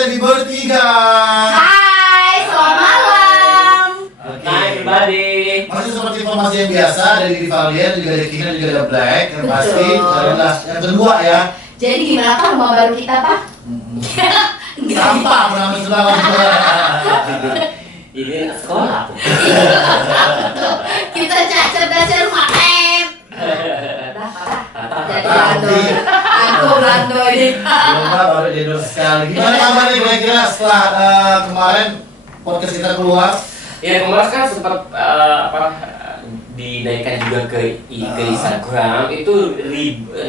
lagi bertiga. Hai, selamat malam. Hai everybody. Masih seperti informasi yang biasa dari Valian, juga ada Kina, juga ada Black. Yang pasti adalah yang kedua ya. Jadi gimana Pak rumah baru kita Pak? Sampah menambah sebelah. Ini sekolah. Kita cerdas rumah M. Jadi Rando ini. Coba baru jadul sekali. Gimana kabarnya kira-kira setelah kemarin podcast kita keluar? Ya kemarin kan sempat dinaikkan juga ke Instagram, itu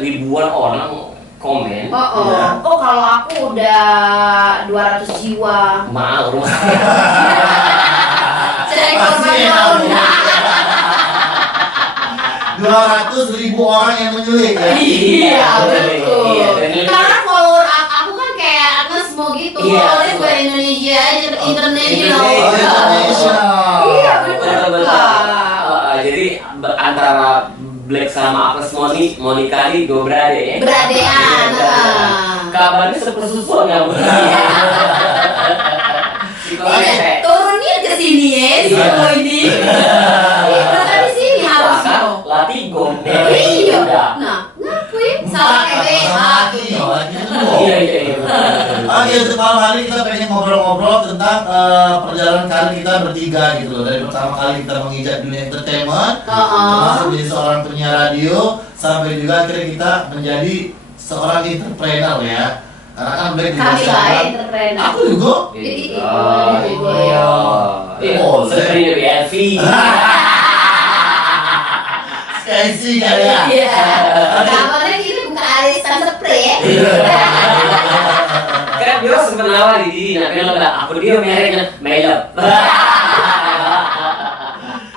ribuan orang komen. Oh kalau aku udah 200 jiwa. Maaf rumah. Seekor banyak. 200.000 orang yang menyulik ya? Iya betul. Iya, Karena follower aku kan kayak ngesmo gitu. Iya, Followernya bukan Indonesia aja, international. Oh, international. Iya benar. Jadi antara Black sama Agnes Monica ini dua berade ya? Beradean. Kabarnya sepersusuan ya? Turunin ke sini ya, semua ini. Berangkat di sini harus. Latigo. Iya. Nah, ngapain? Salah kayak Iya. Oke, untuk malam hari kita pengen ngobrol-ngobrol tentang perjalanan karir kita bertiga gitu loh. Dari pertama kali kita menginjak dunia entertainment, termasuk menjadi seorang penyiar radio, sampai juga akhirnya kita menjadi seorang entrepreneur ya. Karena kan Black juga Kami entrepreneur. aku juga. Iya. Oh, Seperti di LV. Sky kan ya. Iya. Kamarnya ini bukan arisan spray ya. Kan dia sempat nawari di bilang aku dia mereknya Melep.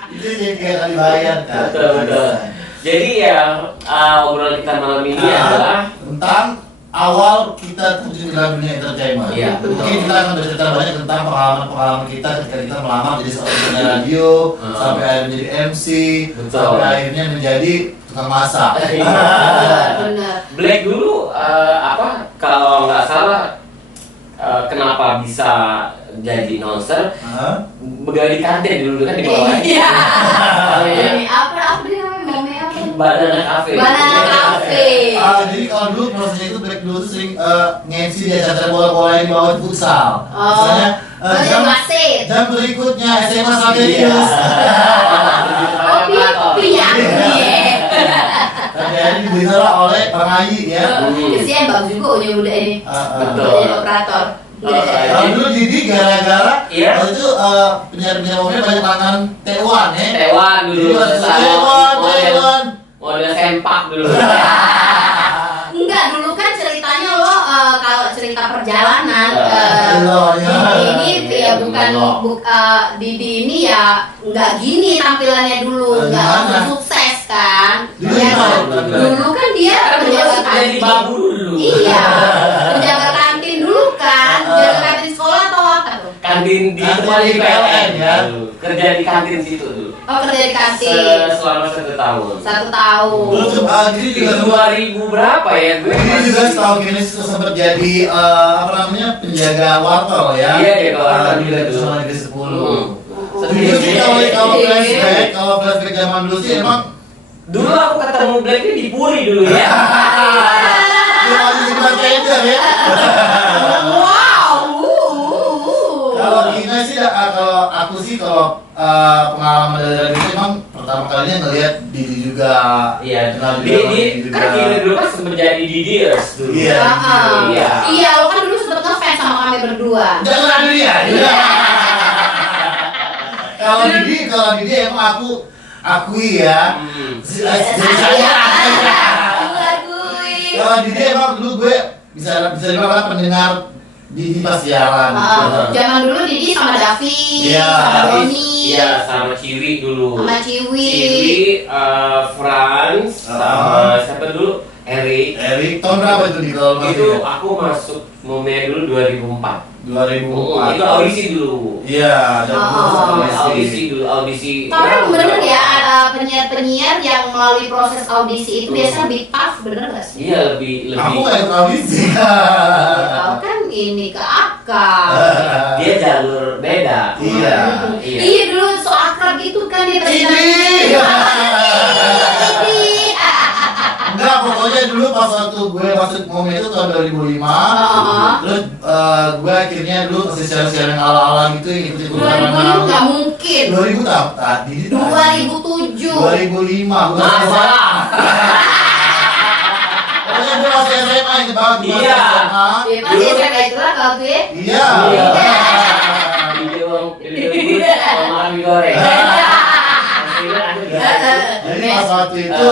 Itu jadi kayak kali bayar kan. Betul. Jadi ya obrolan kita malam ini adalah tentang awal kita terjun ke dalam dunia entertainment. Iya, betul. Mungkin kita akan bercerita banyak tentang pengalaman-pengalaman kita ketika kita melamar jadi seorang penyiar radio, sampai akhirnya menjadi MC, Betul. sampai akhirnya menjadi tukang masak. Benar. Black dulu kalau nggak salah kenapa bisa jadi announcer begadang di kantin dulu kan di bawah. Iya. Iya. Ini apa dia namanya? Banana Cafe. Banana Cafe. Jadi kalau dulu prosesnya itu Black dulu tuh sering nge-MC di acara bola-bola yang bawa futsal. Misalnya jam berikutnya SMA Saverius. Terjadi dibina oleh Bang Ayi ya. Kesian Bang juga udah ini. Betul. Jadi operator. Kalau dulu Didi gara-gara Iya. waktu itu penyiar-penyiar mobil banyak langganan T1 ya. Tewan dulu. T1. Model sempak dulu. Enggak, dulu kan ceritanya lo kalau cerita perjalanan ini ya bukan Didi ini ya nggak gini tampilannya dulu, nggak langsung sukses kan. Dulu kan dia penjaga Jadi kantin. babu dulu. Iya, penjaga kantin dulu kan, penjaga kantin sekolah atau apa tuh? Kantin di PLN ya. Kerja di kantin situ dulu. Oh kerja di kantin Selama 1 tahun. 1 tahun. Dulu tuh Didi juga 2000 berapa ya? Didi juga setahu gini sempat jadi penjaga wartel ya. Iya, jaga wartel juga juga sama tuh. Negeri 10. Dulu sih kalau flashback zaman dulu sih emang Dulu aku ketemu Black ini di Puri dulu ya. dia masih di bartender ya. Wow. Kalau Gina sih, kalau aku sih pengalaman dari itu emang pertama kalinya ngelihat Didi juga. Iya. Kenal Didi kan Didi dulu kan menjadi Didiers dulu. Iya. Iya. Iya, lo kan dulu sempet ngefans sama kami berdua. Jangan dia. Kalau Didi emang aku akui ya. Kalau Didi emang dulu gue bisa dibilang pendengar Didi pas siaran. Zaman dulu Didi sama Davi, Iya. sama Roni, Iya, sama Ciwi dulu. sama Ciwi. Franz, sama siapa dulu? Erik, tahun berapa itu di kalau Itu aku masuk Momea dulu 2004. 2004. Itu audisi dulu. Iya, ada Audisi dulu, audisi. Tapi bener ya, ada penyiar-penyiar yang melalui proses audisi itu biasanya lebih tough, bener gak sih? Iya, lebih. Aku nggak ikut audisi. Kau kan ini ke belakang. Dia jalur beda. Iya. Iya dulu so akrab gitu kan dia Enggak, pokoknya dulu pas waktu gue masuk Mome itu tahun 2005. Terus gue akhirnya dulu masih share-share ala-ala gitu yang ikutin 2005 nggak mungkin. 2000 tadi 2007. 2005 gue Masalah. pokoknya gue masih SMA itu banget gue Iya. SMA. Dia masih SMA itu lah kalau gue. Iya. Video sama mie goreng. Jadi pas waktu itu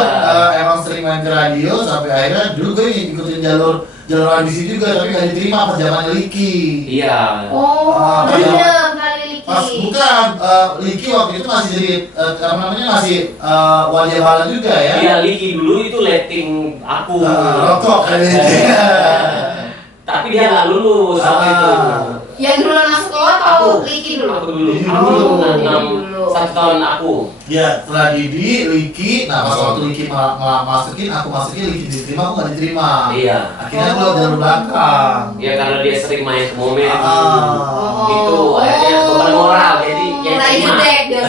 emang sering main ke radio sampai akhirnya dulu gue ikutin jalur audisi juga tapi gak diterima pas zamannya Liki. Iya. Oh, bener kali Liki. Pas bukan Liki waktu itu masih jadi apa namanya masih wajah bala juga ya. Iya, Liki dulu itu letting aku. Rokok kayaknya. Tapi dia nggak lulus waktu itu. Yang duluan masuk lo atau Liki dulu? Aku dulu. Liki Aku dulu. dulu. 1 tahun aku. Ya setelah Didi, Liki, nah pas waktu Liki masukin, aku masukin Liki diterima, aku nggak diterima. Iya. Akhirnya aku lewat jalur belakang. Ya karena dia sering main ke Mome. Oh. Itu akhirnya beban moral jadi yang Mulai terima. gedek dia.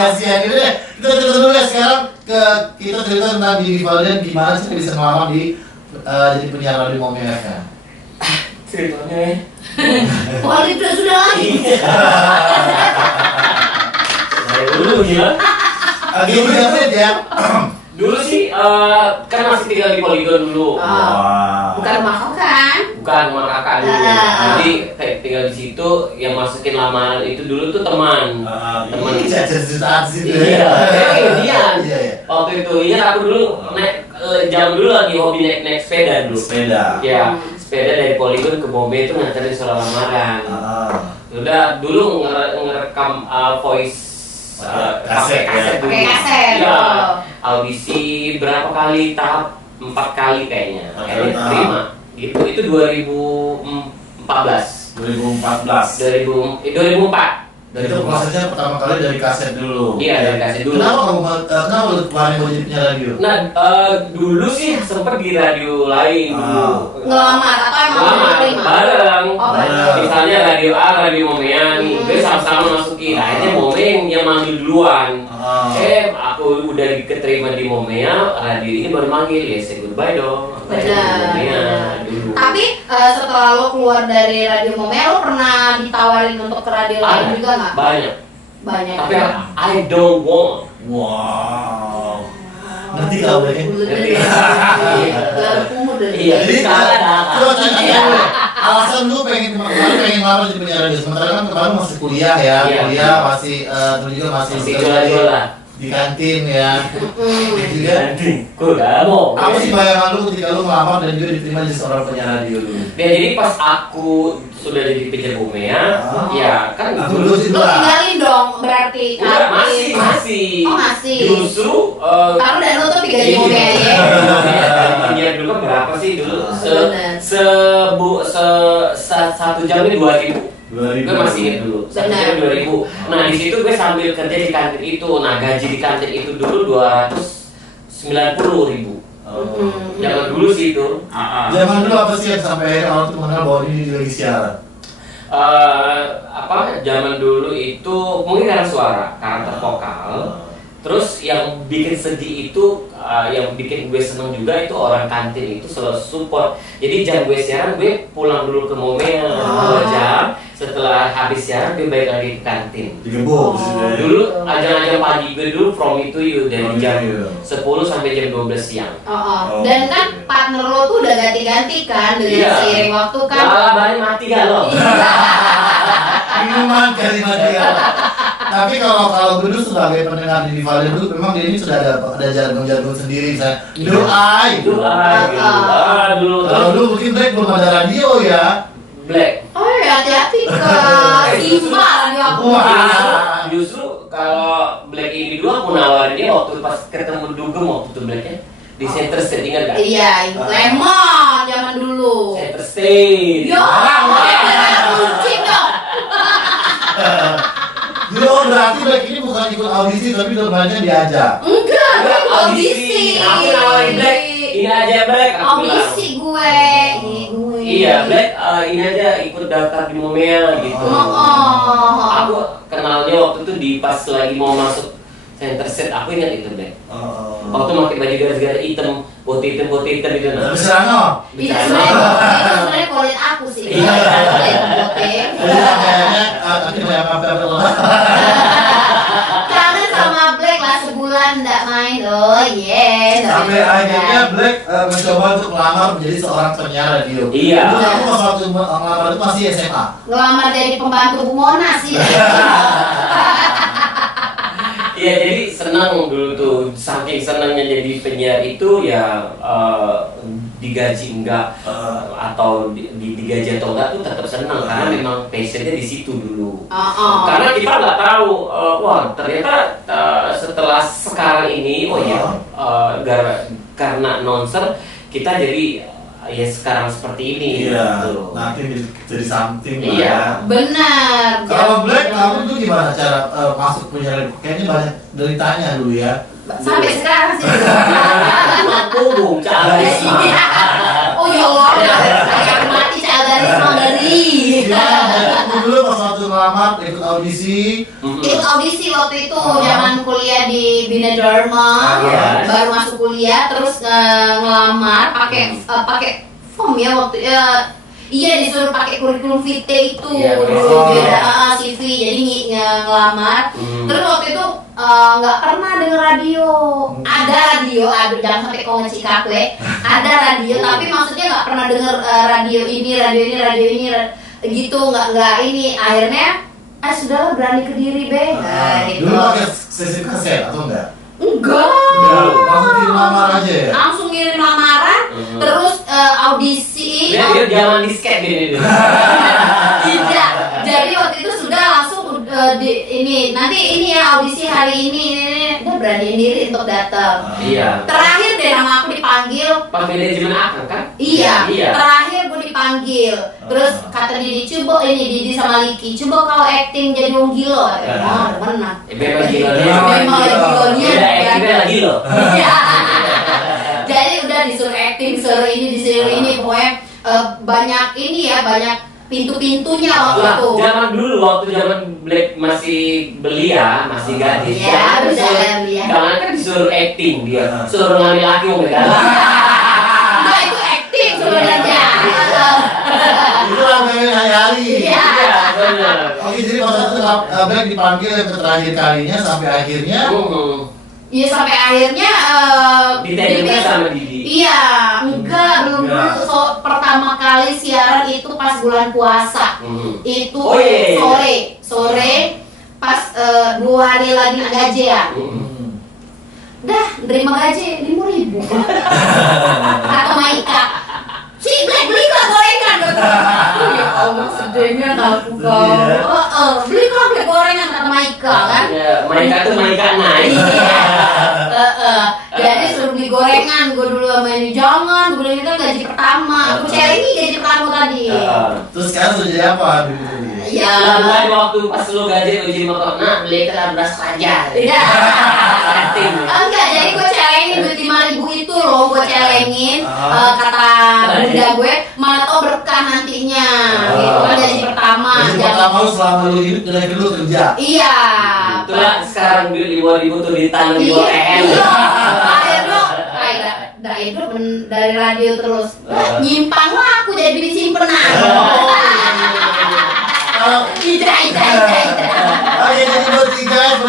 Kasihan gitu deh. Kita cerita dulu ya sekarang kita cerita tentang Didi Valdian gimana sih bisa ngelamar di jadi penyiar radio Mome FM. Ceritanya ya. Oh, itu sudah lagi. Saya dulu ya. Dulu ya. Dulu sih kan masih tinggal di Poligon dulu. Bukan rumah kau kan? Bukan rumah kakak dulu. Jadi kayak tinggal di situ yang masukin lamaran itu dulu tuh teman. Teman. Cerita sih. Iya. Iya. Waktu itu iya aku dulu naik jam dulu lagi hobi naik sepeda dulu. Sepeda. Ya, sepeda dari Poligon ke Mome itu nganterin soal lamaran. Udah dulu ngerekam voice kaset ya. dulu. Pakai kaset. Iya. Audisi berapa kali tahap 4 kali kayaknya. Kayaknya terima. Itu 2014. 2004. Dan itu prosesnya pertama kali dari kaset dulu. Iya, dari kaset dulu. Kenapa lu kemarin mau jadi penyiar radio? Nah, dulu sih sempet di radio lain dulu. Ngelamar apa emang Ngelamar diterima? bareng. Oh, bareng. Misalnya radio A, radio Momean, gue sama-sama masukin. Akhirnya Mome yang manggil duluan. Aku udah keterima di Momea, radio ini baru manggil, ya say goodbye dong. Benar. Tapi setelah lo keluar dari radio Momea, lo pernah ditawarin untuk ke radio lain juga nggak? Banyak. Tapi I don't want. Wow. Ngerti gak boleh? Ngerti. Iya. Jadi coba cerita dulu. Alasan lu pengen ngelamar jadi penyiar radio, sementara kan kemarin masih kuliah ya, kuliah masih terus juga masih jualan di kantin ya. Gitu kan? Gue gak mau. Apa sih bayangan lu ketika lu ngelamar dan juga diterima jadi seorang penyiar radio dulu? Ya jadi pas aku sudah jadi penyiar Momea, ya kan Aku dulu sih Lo tinggalin dong berarti. Enggak, masih. Oh masih. Justru Taruh dan lo tuh gaji Momea ya. Penyiar dulu kan berapa sih dulu? Bener. Satu jam ini 2.000. Gue masih ingat dulu. Satu jam 2.000. Nah di situ gue sambil kerja di kantin itu. Nah gaji di kantin itu dulu 290.000. Zaman dulu sih itu. Zaman dulu apa sih yang sampai akhirnya orang tuh mengenal bahwa ini lagi siaran? Zaman dulu itu mungkin karena suara, karakter vokal. Terus yang bikin sedih itu, yang bikin gue seneng juga itu orang kantin itu selalu support. Jadi jam gue siaran, gue pulang dulu ke Momea 2 jam. Setelah habis siaran, gue balik lagi ke kantin. Digebuk. Dulu ajang-ajang pagi gue dulu From Me To You dari jam 10 sampai jam 12 siang. Dan kan partner lo tuh udah ganti-ganti kan dengan seiring waktu kan. Banyak mati gak lo? Minuman kali mati ya. Tapi kalau gue dulu sebagai pendengar di Valdian dulu, memang dia ini sudah ada jargon-jargon sendiri, misalnya dulu. Kalau dulu mungkin Black belum ada radio ya. Black. Oh ya hati-hati ke Simba radio aku. Justru kalau Black ini dulu aku nawarin dia waktu pas ketemu Dugem waktu itu Blacknya di Center State, ingat gak? Iya, Lemon zaman dulu. Center State. Yo, kucing dong. Dulu berarti Black ini bukan ikut audisi tapi doanya diajak. Enggak, gue audisi. Aku nawarin Black, ini aja Black. Aku bilang. Audisi gue. Iya, Black ini aja ikut daftar di Momea gitu. Aku kenalnya waktu itu di pas lagi mau masuk center set, aku ingat itu Black. Waktu pakai baju garis-garis hitam, putih hitam gitu. Tapi serano. Itu sebenarnya kulit aku sih. Kayaknya apa-apa. Kangen sama Black lah, sebulan nggak main. Oh yes. Sampai akhirnya Black mencoba untuk melamar menjadi seorang penyiar radio. Iya. Itu aku pas waktu melamar itu masih SMA. Ngelamar jadi pembantu Bu Mona sih. Iya, jadi senang dulu tuh, saking senangnya jadi penyiar itu ya digaji enggak atau digaji atau enggak tuh tetap senang karena memang passionnya di situ dulu. Karena kita nggak tahu, wah ternyata setelah sekarang ini, karena announcer kita jadi ya sekarang seperti ini. Iya. Gitu. Nanti jadi something lah. Iya. Benar. Kalau Black, kamu tuh gimana cara masuk penyiar? Kayaknya banyak deritanya dulu ya. Sampai sekarang sih. Punggung Cagaris. Oh ya Allah, saya mati Cagaris Mangari. Gimana? Dulu pas waktu ngelamar ikut audisi. Ikut audisi waktu itu zaman kuliah di Bina Dharma, baru masuk kuliah terus ngelamar pakai form ya waktu iya disuruh pakai kurikulum vitae itu dulu beda CV jadi ngelamar terus waktu itu nggak pernah denger radio. Ada radio, aduh jangan sampai kau ngecik aku ya. Ada radio tapi maksudnya nggak pernah denger radio ini gitu nggak ini akhirnya sudahlah berani ke diri be. Gitu. Dulu pakai sesi kaset atau enggak? Enggak. Langsung kirim lamar aja ya? Langsung ngirim lamaran, terus audisi. Dia jangan disket gini. Tidak. Jadi waktu itu sudah langsung nanti ini ya audisi hari ini. Udah beraniin diri untuk datang. Iya. Terakhir deh nama aku dipanggil. Pas manajemen akan kan? Iya. Terakhir gue dipanggil. Terus kata Didi sama Liki, coba kau acting jadi wong gilo. Benar. Memang gilo. Memang gilonya. Actingnya lagi loh. Iya. Jadi udah disuruh acting, disuruh ini pokoknya banyak ini ya, banyak pintu-pintunya waktu itu. Waktu zaman Black masih belia, masih gadis. Iya, udah belia. Jangan kan disuruh acting dia, suruh ngambil laki wong kan. Nah, itu acting sebenarnya. Itu namanya hari-hari. Iya, benar. Oke, jadi pas itu Black dipanggil yang terakhir kalinya sampai akhirnya. Iya sampai akhirnya ditembak sama Didi. Iya, enggak belum dulu. Pertama kali siaran itu pas bulan puasa. Itu sore pas 2 hari lagi gajian. Dah nerima gaji 5.000. Kata Maika, si Black belilah gorengan. Ya Allah sedihnya aku kau. Belilah Black gorengan kata Maika kan. Maika tuh Maika naik. Jadi suruh beli gorengan, gue dulu sama ini jangan, gue bilang itu kan gaji pertama, aku ini gaji pertama tadi. Terus sekarang sudah jadi apa? Iya. Lalu waktu pas lu gaji uji motor, beli keran beras raja. Iya. Enggak, jadi gue celengin duit 5.000 itu loh, gue celengin. Kata bunda gue, mana tau berkah nantinya. Gitu kan gaji pertama. Gaji pertama lu selama lu hidup dari dulu kerja. Iya. Itulah sekarang duit 5.000 tuh ditanam di bawah EM. Hidup dari radio terus nyimpang lah aku jadi beli simpenan. Ida. Oke, jadi bertiga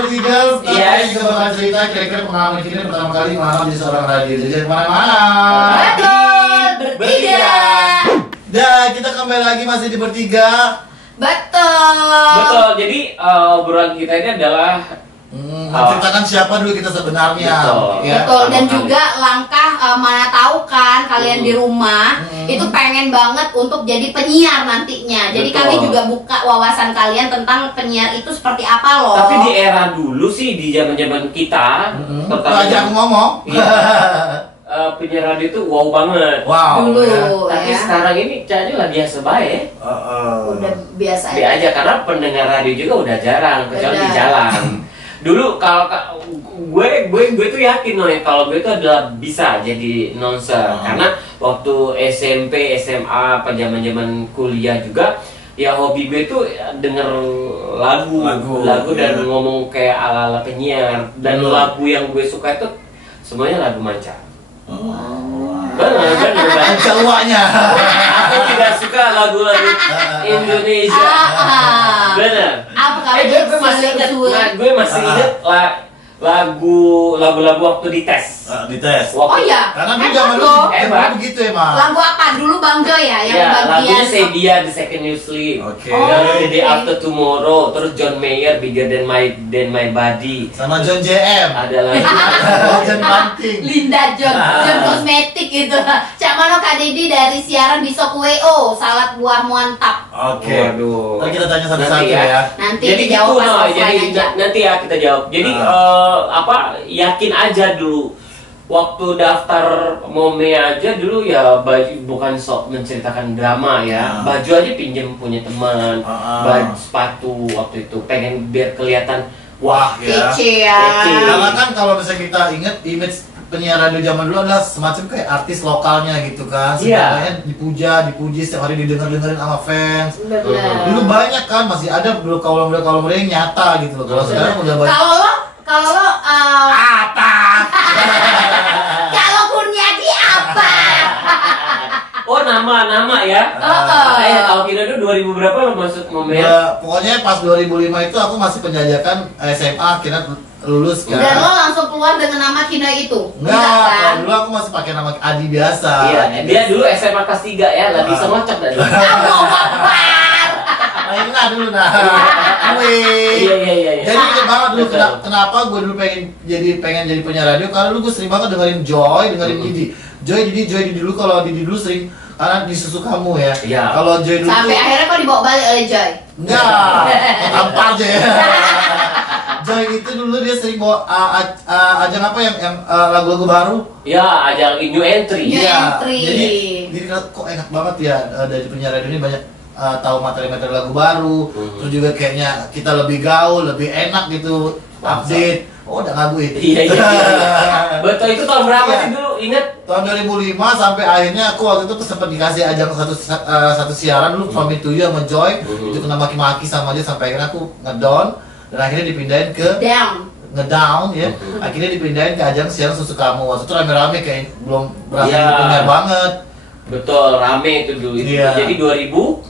kita juga bakal cerita kira-kira pengalaman kita pertama kali melamar di seorang radio. Jadi kemana-mana. Betul, bertiga. Dan kita kembali lagi masih di bertiga. Betul. Jadi obrolan kita ini adalah menceritakan siapa dulu kita sebenarnya. Betul. Dan juga langkah mana tahu kan kalian di rumah itu pengen banget untuk jadi penyiar nantinya. Jadi kami juga buka wawasan kalian tentang penyiar itu seperti apa loh. Tapi di era dulu sih, di zaman kita, Aja aku ngomong. Penyiar radio itu wow banget. Wow. Dulu Tapi sekarang ini kayaknya lah biasa baik. Udah biasa aja karena pendengar radio juga udah jarang kecuali di jalan. Dulu kalau gue tuh yakin kalau gue tuh adalah bisa jadi announcer karena waktu SMP, SMA, apa zaman kuliah juga ya hobi gue tuh denger lagu dan ngomong kayak ala-ala penyiar dan lagu yang gue suka itu semuanya lagu manca. Benar. Jawanya. Aku tidak suka lagu-lagu Indonesia. Benar. Apa kalau gue masih ingat lagu-lagu waktu dites. Oh iya. Karena dulu zaman dulu begitu emang. Lagu apa dulu Bang Joy ya? Yang lagunya Sebia, The Second You Sleep. The Day After Tomorrow. Terus John Mayer, Bigger Than My Body. Sama John JM. Ada lagi. John Banting. Linda John Kosmetik itu. Cak Mano Kak Didi dari siaran di Sok WO, salad buah mantap. Oke. Waduh. Nanti kita tanya satu-satu ya. Nanti jadi dijawab gitu, pas jadi aja. nanti ya kita jawab. Jadi yakin aja dulu. Waktu daftar Mome aja dulu ya baju bukan sok menceritakan drama ya. Baju aja pinjem punya teman. Baju sepatu waktu itu pengen biar kelihatan wah ya. Kece ya. Karena kan kalau misalnya kita ingat image penyiar radio zaman dulu adalah semacam kayak artis lokalnya gitu kan. Sebenarnya dipuji setiap hari didengerin sama fans. Dulu banyak kan, masih ada dulu kaum muda yang nyata gitu loh. Kalau sekarang udah banyak. Kalau lo apa? Kalau Kurniadi apa? Oh nama ya. Kalau kita dulu 2000 berapa lo masuk Mome? Pokoknya pas 2005 itu aku masih penjajakan SMA, akhirnya lulus kan. Dan lo langsung keluar dengan nama Kina itu? Enggak, kan? dulu aku masih pakai nama Adi biasa. Iya, dia dulu SMA kelas 3 ya, lagi bisa ngocok dah dulu. Nah dulu nah. Iya. Jadi inget banget dulu kenapa gue dulu pengen jadi penyiar radio karena dulu gue sering banget dengerin dengerin Didi. Joy dulu kalau Didi dulu sering karena di Susu Kamu ya. Iya. Kalau Joy dulu sampai akhirnya kok dibawa balik oleh Joy? Enggak, tampar aja ya. Joy itu dulu dia sering bawa ajang apa yang lagu-lagu baru. Ya, ajang new entry. Iya. Jadi kok enak banget ya dari penyiar radio ini banyak tahu materi-materi lagu baru, terus juga kayaknya kita lebih gaul, lebih enak gitu, update. Oh, udah ngaguin. Iya. Betul, itu tahun berapa sih dulu? Ingat? Tahun 2005 sampai akhirnya aku waktu itu sempat dikasih ajang satu siaran dulu From Me To You sama Joy. Itu kena maki-maki sama aja sampai akhirnya aku ngedown dan akhirnya dipindahin ke ngedown ya. Akhirnya dipindahin ke ajang siaran Susu Kamu. Waktu itu rame-rame kayak belum berhasil punya banget. Betul, rame itu dulu. Iya. Jadi 2005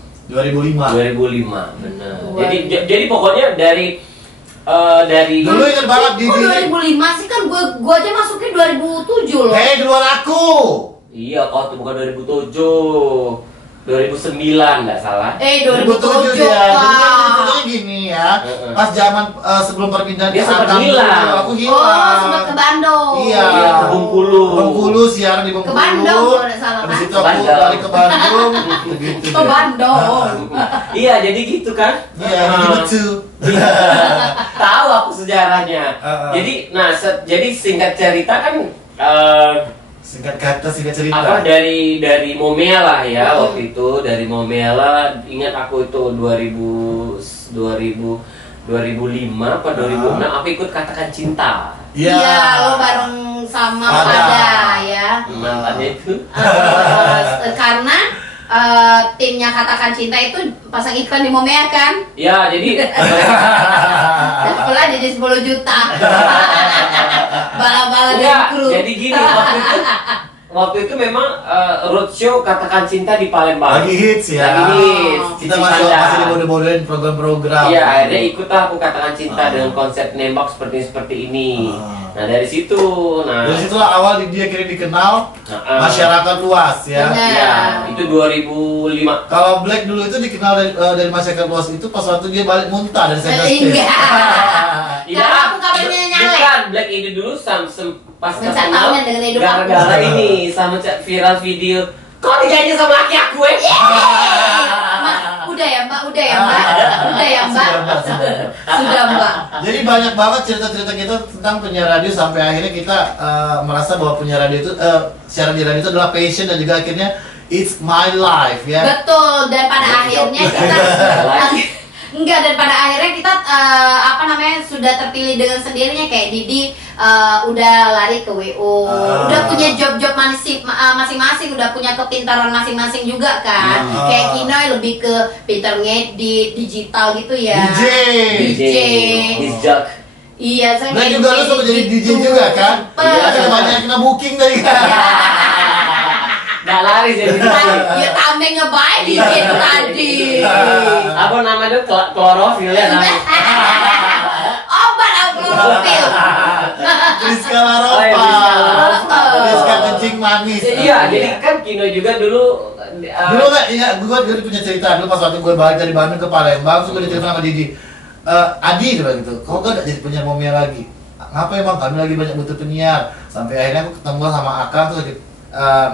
benar. Jadi pokoknya dari dulu ingat banget di 2005 sih kan gua aja masuknya 2007 loh. Duluan aku. Iya, kok itu bukan 2007. 2009 nggak salah. 2007 ya. Ceritanya gini ya. Pas zaman sebelum perpindahan dia sempat hilang. Aku hilang. Oh, sempat ke Bandung. Iya, ke Bengkulu. Siaran di Bengkulu. Ke Bandung kalau nggak salah. Habis itu aku balik ke Bandung. Gitu. Ke Bandung. Iya, jadi gitu kan? Iya, gitu. Tahu aku sejarahnya. Jadi, jadi singkat cerita kan. Singkat kata, singkat cerita. Apa dari Momela ya waktu itu dari Momela ingat aku itu 2005 apa 2006 aku ikut Katakan Cinta. Iya, lo bareng sama Pada ya. Mantannya itu. Karena timnya Katakan Cinta itu pasang iklan di Momea kan? Ya, jadi Sekolah jadi 10 juta. Bala-bala ya, dan kru. jadi gini waktu itu memang roadshow Katakan Cinta di Palembang. Lagi hits ya. Lagi hits. Kita masih dibodoh-bodohin program-program. Iya, akhirnya ikutlah aku Katakan Cinta dengan konsep nembak seperti ini. Nah, dari situ. Dari situlah awal dia akhirnya dikenal masyarakat luas ya. Iya, itu 2005. Kalau Black dulu itu dikenal dari masyarakat luas itu pas waktu dia balik muntah dari Center Stage. Iya. Karena aku kabarnya nyalek. Bukan, Black ini dulu pas terkenal dengan hidup aku. gara-gara ini sama viral video. Kok dijanji sama laki aku ya? Udah ya Mbak. Sudah Mbak. Jadi banyak banget cerita-cerita kita tentang penyiar radio sampai akhirnya kita merasa bahwa penyiar radio itu siaran di radio itu adalah passion dan juga akhirnya it's my life ya. Betul, dan pada akhirnya kita Enggak, dan pada akhirnya kita sudah terpilih dengan sendirinya. Kayak Didi udah lari ke WO, udah punya job-job masing-masing, udah punya kepintaran masing-masing juga kan. Kayak Kinoy lebih ke pintar ngedit, digital gitu ya. DJ. Iya, saya Nah juga lu suka jadi DJ juga kan? Iya, ada banyak yang kena booking tadi kan? Gak lari jadi ya tameng ngebaik DJ tadi. Apa namanya tuh? Klorofil ya namanya. Obat klorofil. Rizka Laropa. Rizka kencing manis. Iya, jadi kan Kino juga dulu nggak, iya, gue punya cerita dulu pas waktu gue balik dari Bandung ke Palembang, terus gue dicerita sama Didi. Adi coba gitu, kok gak jadi penyiar Momia lagi? Ngapa emang kami lagi banyak butuh penyiar? Sampai akhirnya aku ketemu sama Akang terus lagi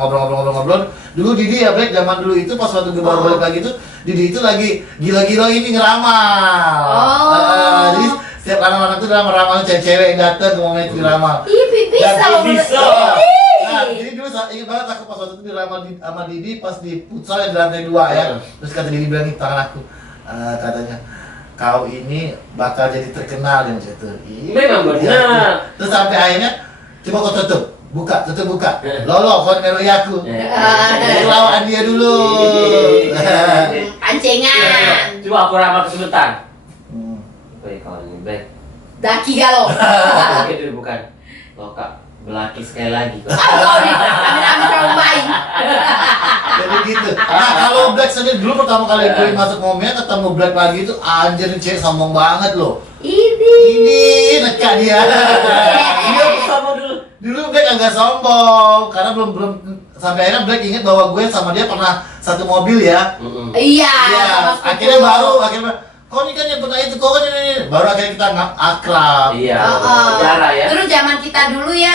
ngobrol. Dulu Didi ya Black, zaman dulu itu pas waktu gue baru balik lagi tuh, Didi itu lagi gila-gila ini ngeramal. Jadi setiap anak-anak tuh ramal cewek yang datang ke Momia itu diramal. Bisa. Nah, jadi dulu ingat banget aku pas waktu itu diramal sama Didi pas di futsal yang di lantai 2 ya. Terus kata Didi bilang di tangan aku, katanya, kau ini bakal jadi terkenal yang gitu. Memang benar. Terus sampai akhirnya coba kau tutup, buka. Lolo, kau meloi aku. Lawan dia dulu. Pancingan. Coba aku ramal kesulitan. Baik kawan ini baik. Daki galo. Oke dulu bukan. Loh kak, belaki sekali lagi. Amin kamu baik. Jadi gitu. Nah kalau Black sendiri dulu pertama kali gue masuk Momia ketemu Black lagi itu anjir cewek sombong banget loh. Ini nekak dia. Dia sama dulu Black agak sombong karena belum sampai akhirnya Black inget bahwa gue sama dia pernah satu mobil ya. Iya. Akhirnya kau ini kan yang pernah itu, kau kan ini baru akhirnya kita akrab. Iya. Sejarah ya. Terus zaman kita dulu ya,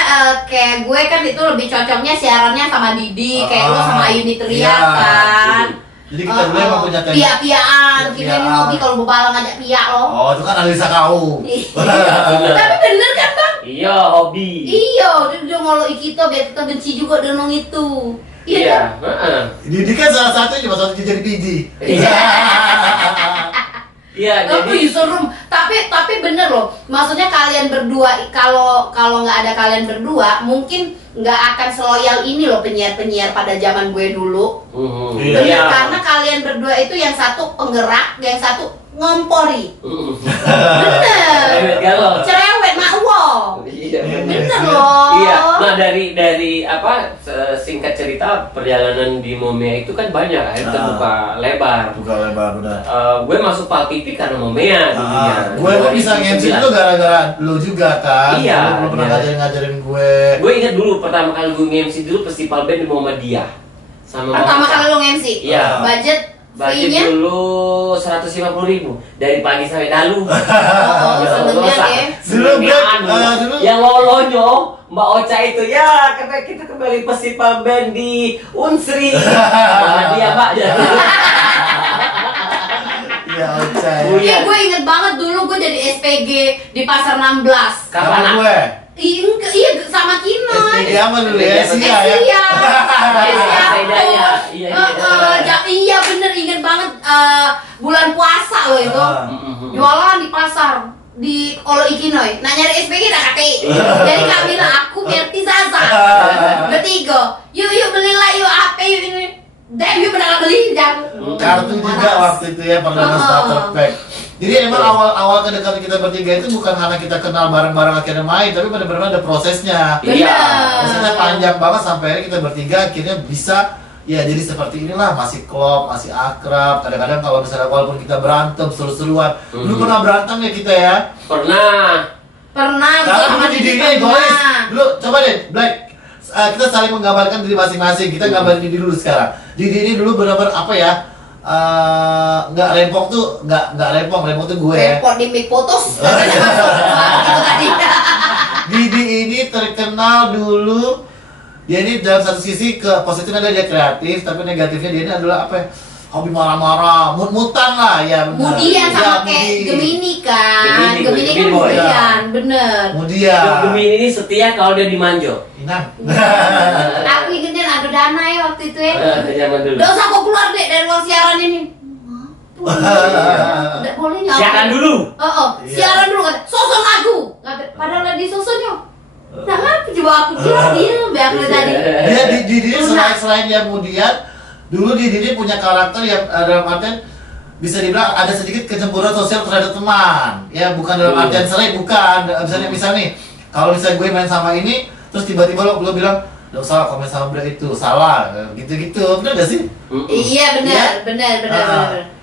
kayak gue kan itu lebih cocoknya siarannya sama Didi, kayak lu sama Ayu Nitria kan. Jadi kita dulu emang punya teknik. Pia-piaan, kita ini hobi kalau bebalang ngajak pia loh. Oh itu kan Alisa kau. Tapi bener kan bang? Iya, hobi. Iya, dia ngoloi kita biar kita benci juga dengan itu. Iya. Didi kan salah satu pas waktu jadi PG. Iya, jadi serem. Tapi bener loh. Maksudnya kalian berdua kalau nggak ada kalian berdua, mungkin nggak akan seloyal ini loh penyiar-penyiar pada zaman gue dulu. Bener, karena kalian berdua itu yang satu penggerak, yang satu ngompori. Bener. Cerewet mak wow. Bener loh. Iya. Nah dari apa singkat cerita perjalanan di Momia itu kan banyak, akhirnya terbuka lebar. Benar. Gue masuk Pal TV karena Momia. Gue bisa nge-MC itu gara-gara lu juga kan. Iya. Lu pernah ngajarin gue. Gue ingat dulu pertama kali gue nge-MC dulu festival band di Muhammadiyah. Pertama kali lu nge-MC. Iya. Budget dulu 150.000 dari pagi sampai dalu. Dulu yang lolonyo Mbak Ocha itu ya kata kita kembali festival band di Unsri. Dia Mbak. Iya Ocha. Iya gue inget banget dulu gue jadi SPG di Pasar 16. Kapan gue? Iya sama Kino. SPG apa dulu ya? Iya bener inget banget bulan puasa loh itu. Jualan di pasar di Olo Ikinoy. Nah nyari SPG dah kaki. Jadi kami bilang aku Merti Zaza. Bertiga. Yuk belilah yuk HP yuk ini. Dan yuk pernah beli dan kartu juga waktu itu ya pernah starter pack. Jadi emang awal kedekatan kita bertiga itu bukan karena kita kenal bareng-bareng akhirnya main, tapi benar-benar ada prosesnya. Iya. Prosesnya panjang banget sampai akhirnya kita bertiga akhirnya bisa ya jadi seperti inilah, masih klop, masih akrab. Kadang-kadang kalau misalnya walaupun kita berantem seru-seruan, dulu pernah berantem ya kita ya? Pernah. Kalau dulu Didi ini egois. Dulu coba deh Black, kita saling menggambarkan diri masing-masing. Kita gambarin Didi dulu sekarang. Didi ini dulu benar-benar apa ya? Nggak rempong tuh rempong tuh gue. Rempong di mic putus. Itu tadi. Didi ini terkenal dulu. Dia ini dalam satu sisi ke positifnya dia kreatif, tapi negatifnya dia ini adalah apa ya? Hobi marah-marah, mut-mutan lah ya. Kemudian sama kayak Gemini kan. Gemini kan kemudian, bener. Kemudian Gemini ini setia kalau dia dimanjo. Inang. Aku ingetnya ada dana ya waktu itu ya. Zaman dulu. Gak usah kau keluar deh dari ruang siaran ini. Nggak boleh nyapa. Siaran dulu. Iya. Siaran dulu kata. Sosok aku. Kata, padahal lagi sosoknya. Nah, ngapa coba aku diam biar aku tadi. Dia di selain dia kemudian dulu dia punya karakter yang dalam artian bisa dibilang ada sedikit kecemburuan sosial terhadap teman. Ya bukan dalam artian sering, bukan. Misalnya nih, kalau misalnya gue main sama ini, terus tiba-tiba lo bilang, "Lo salah komen sama dia itu, salah." Gitu-gitu. Bener gak sih? Iya benar.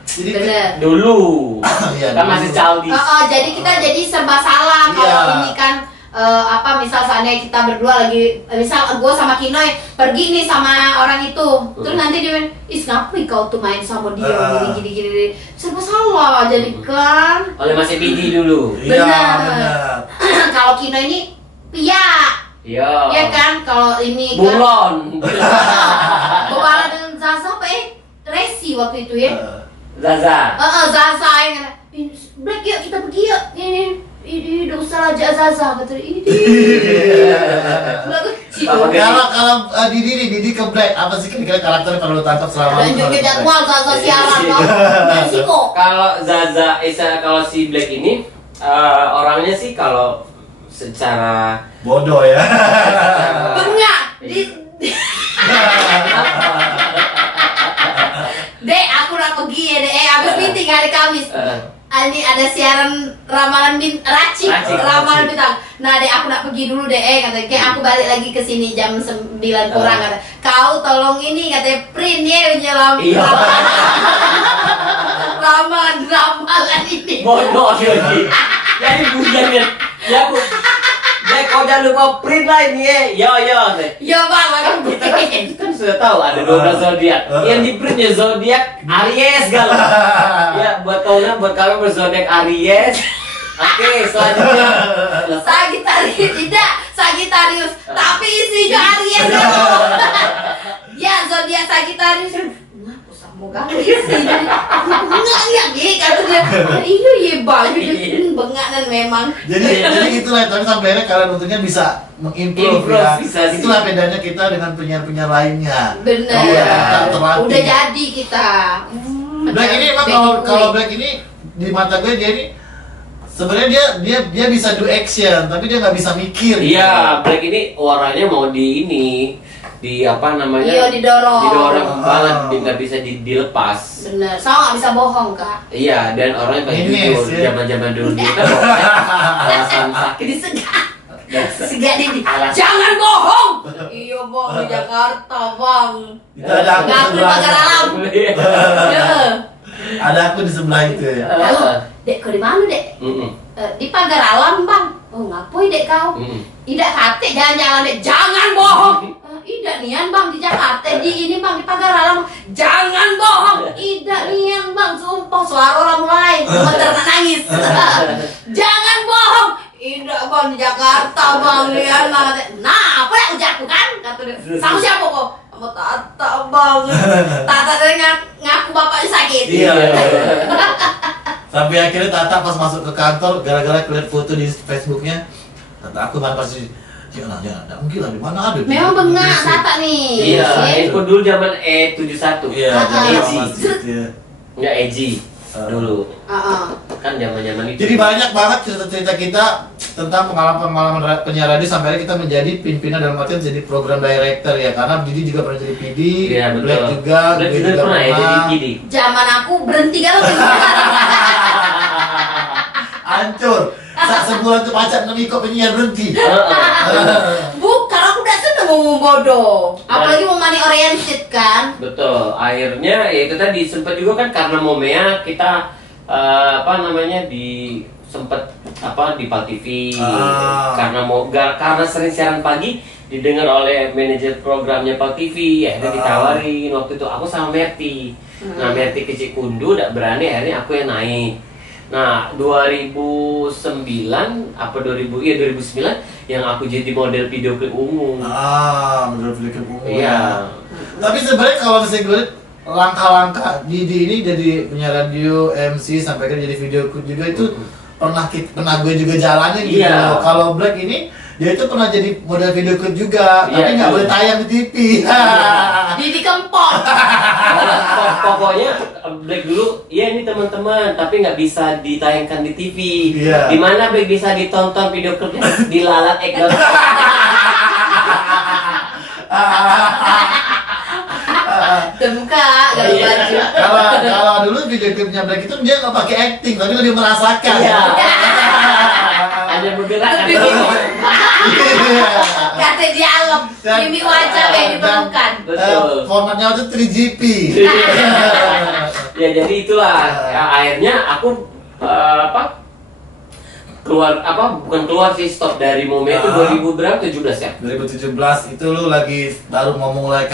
Jadi benar. Dulu. Iya, Kan dulu. masih childish. Jadi kita jadi serba salah kalau Iya. ini kan misal seandainya kita berdua lagi misal gue sama Kinoy pergi nih sama orang itu terus nanti dia bilang ngapain kau tuh main sama dia gini serba salah jadi kan Oleh masih PD dulu. Iya, benar. Kalau Kinoy ini Pia Iya. ya kan kalau ini Bunglon. Bawala dengan Zaza apa Resi waktu itu ya Zaza. Zaza yang Black yuk kita pergi yuk ini udah usah aja Zaza kata ini Kalau Didi ke Black, apa sih kira-kira karakter yang perlu tangkap selama dan juga jadwal Zaza siaran Meksiko Kalau Zaza, kalau si Black ini orangnya sih kalau secara bodoh ya. bengak Dek aku udah pergi ya Dek aku meeting hari Kamis ini ada siaran ramalan racik ramalan bintang. Nah dek aku nak pergi dulu dek kata kayak aku balik lagi ke sini jam 9 kurang kata. Kau tolong ini kata print ya menjelang ramalan ini. bodoh jadi. Jadi bujannya. Ya bu. Dek kau jangan lupa print lah ini ya. Yo. Ya bang Kan kita sudah tahu ada 12 zodiak. Yang di printnya zodiak Aries gal. Ya buat kalian berzodiak Aries. Oke, selanjutnya Sagittarius tapi isinya Aries kan. Ya zodiak Sagittarius. Ngapa sama gak isi enggak ya dia kata dia iya bang bengakan memang. Jadi itulah, tapi sampai akhirnya kalian untungnya bisa mengimprove ya. Improvisasi. Itulah bedanya kita dengan penyiar-penyiar lainnya. Bener. Udah jadi kita. Black ini emang kalau Black ini di mata gue dia ini sebenarnya dia bisa do action tapi dia nggak bisa mikir. Iya, Black ini warnanya mau di apa namanya? Iya Didorong banget, nggak bisa dilepas. Bener, soalnya nggak bisa bohong kak. Iya, dan orangnya paling Ini jujur. sih. Zaman dulu kita alasan sakit. Disegak ini. Jangan bohong. Iya bang di Jakarta bang. Itu ada aku Ngaku di sebelah. pagar alam. Iya. Ada aku di sebelah itu ya. Halo, dek kau di mana dek? Di pagar alam bang. Oh ngapain dek kau? Tidak kate jalan-jalan dek. Jangan bohong. Tidak nian bang di Jakarta di ini bang di pagar alam. Jangan bohong. Tidak nian bang. Sumpah suara orang mulai. Bentar nangis. Jangan bohong. Tidak bang di Jakarta bang nian bang. Nah apa ya ujarku kan? Kata dia. Sama siapa kok? Sama Tata bang. Tata dengan ngaku bapaknya sakit. Iya. Sampai akhirnya Tata pas masuk ke kantor gara-gara lihat foto di Facebooknya, Tata aku kan pasti jangan, nggak mungkin lah di mana ada. Memang bengak Tata nih. Iya, handphone dulu zaman E71. Iya, Ah, Eji. iya. Enggak Eji dulu. Kan zaman-zaman itu. Jadi banyak banget cerita-cerita kita tentang pengalaman-pengalaman penyiar radio sampai akhirnya kita menjadi pimpinan dalam artian jadi program director ya, karena Didi juga pernah jadi PD, Iya, betul. Black juga, Black gue juga pernah ya jadi PD. Zaman aku berhenti kan hancur. Sebulan tuh pacar nemi kok penyiar berhenti. bukan aku udah seneng ngomong bodoh apalagi mau money oriented kan. Betul. Akhirnya ya itu tadi sempat juga kan karena Momea kita apa namanya sempat di Pal TV karena sering siaran pagi didengar oleh manajer programnya Pal TV akhirnya ditawarin waktu itu aku sama Merti. Nah Merti ke Cikundu tidak berani akhirnya aku yang naik. Nah 2009 apa 2009 yang aku jadi model video klip umum. Model video klip umum. Iya. Tapi sebenarnya kalau misalnya gue lihat langkah-langkah Didi ini jadi penyiar radio, MC sampai kan jadi video klip juga itu pernah gue juga jalanin gitu. Iya. Kalau Black ini dia itu pernah jadi model video klip juga, Iya, tapi nggak iya. boleh tayang di TV. Didi Kempot. Pokoknya Black dulu, ya ini teman-teman, tapi nggak bisa ditayangkan di TV. Iya. Di mana Black bisa ditonton video klipnya di Lalat Ekdom. Terbuka, gak Iya. baju. Kalau dulu video klipnya Black itu dia nggak pakai acting, tapi lebih merasakan. Iya. Hanya bergerak kan. Iya. Kasih dialog, mimik wajah yang diperlukan. Betul. Formatnya itu 3GP. Ya jadi itulah. Ya, akhirnya aku bukan keluar sih, stop dari momen itu 2000 berapa, 17 ya? 2017 itu lu lagi baru mau mulai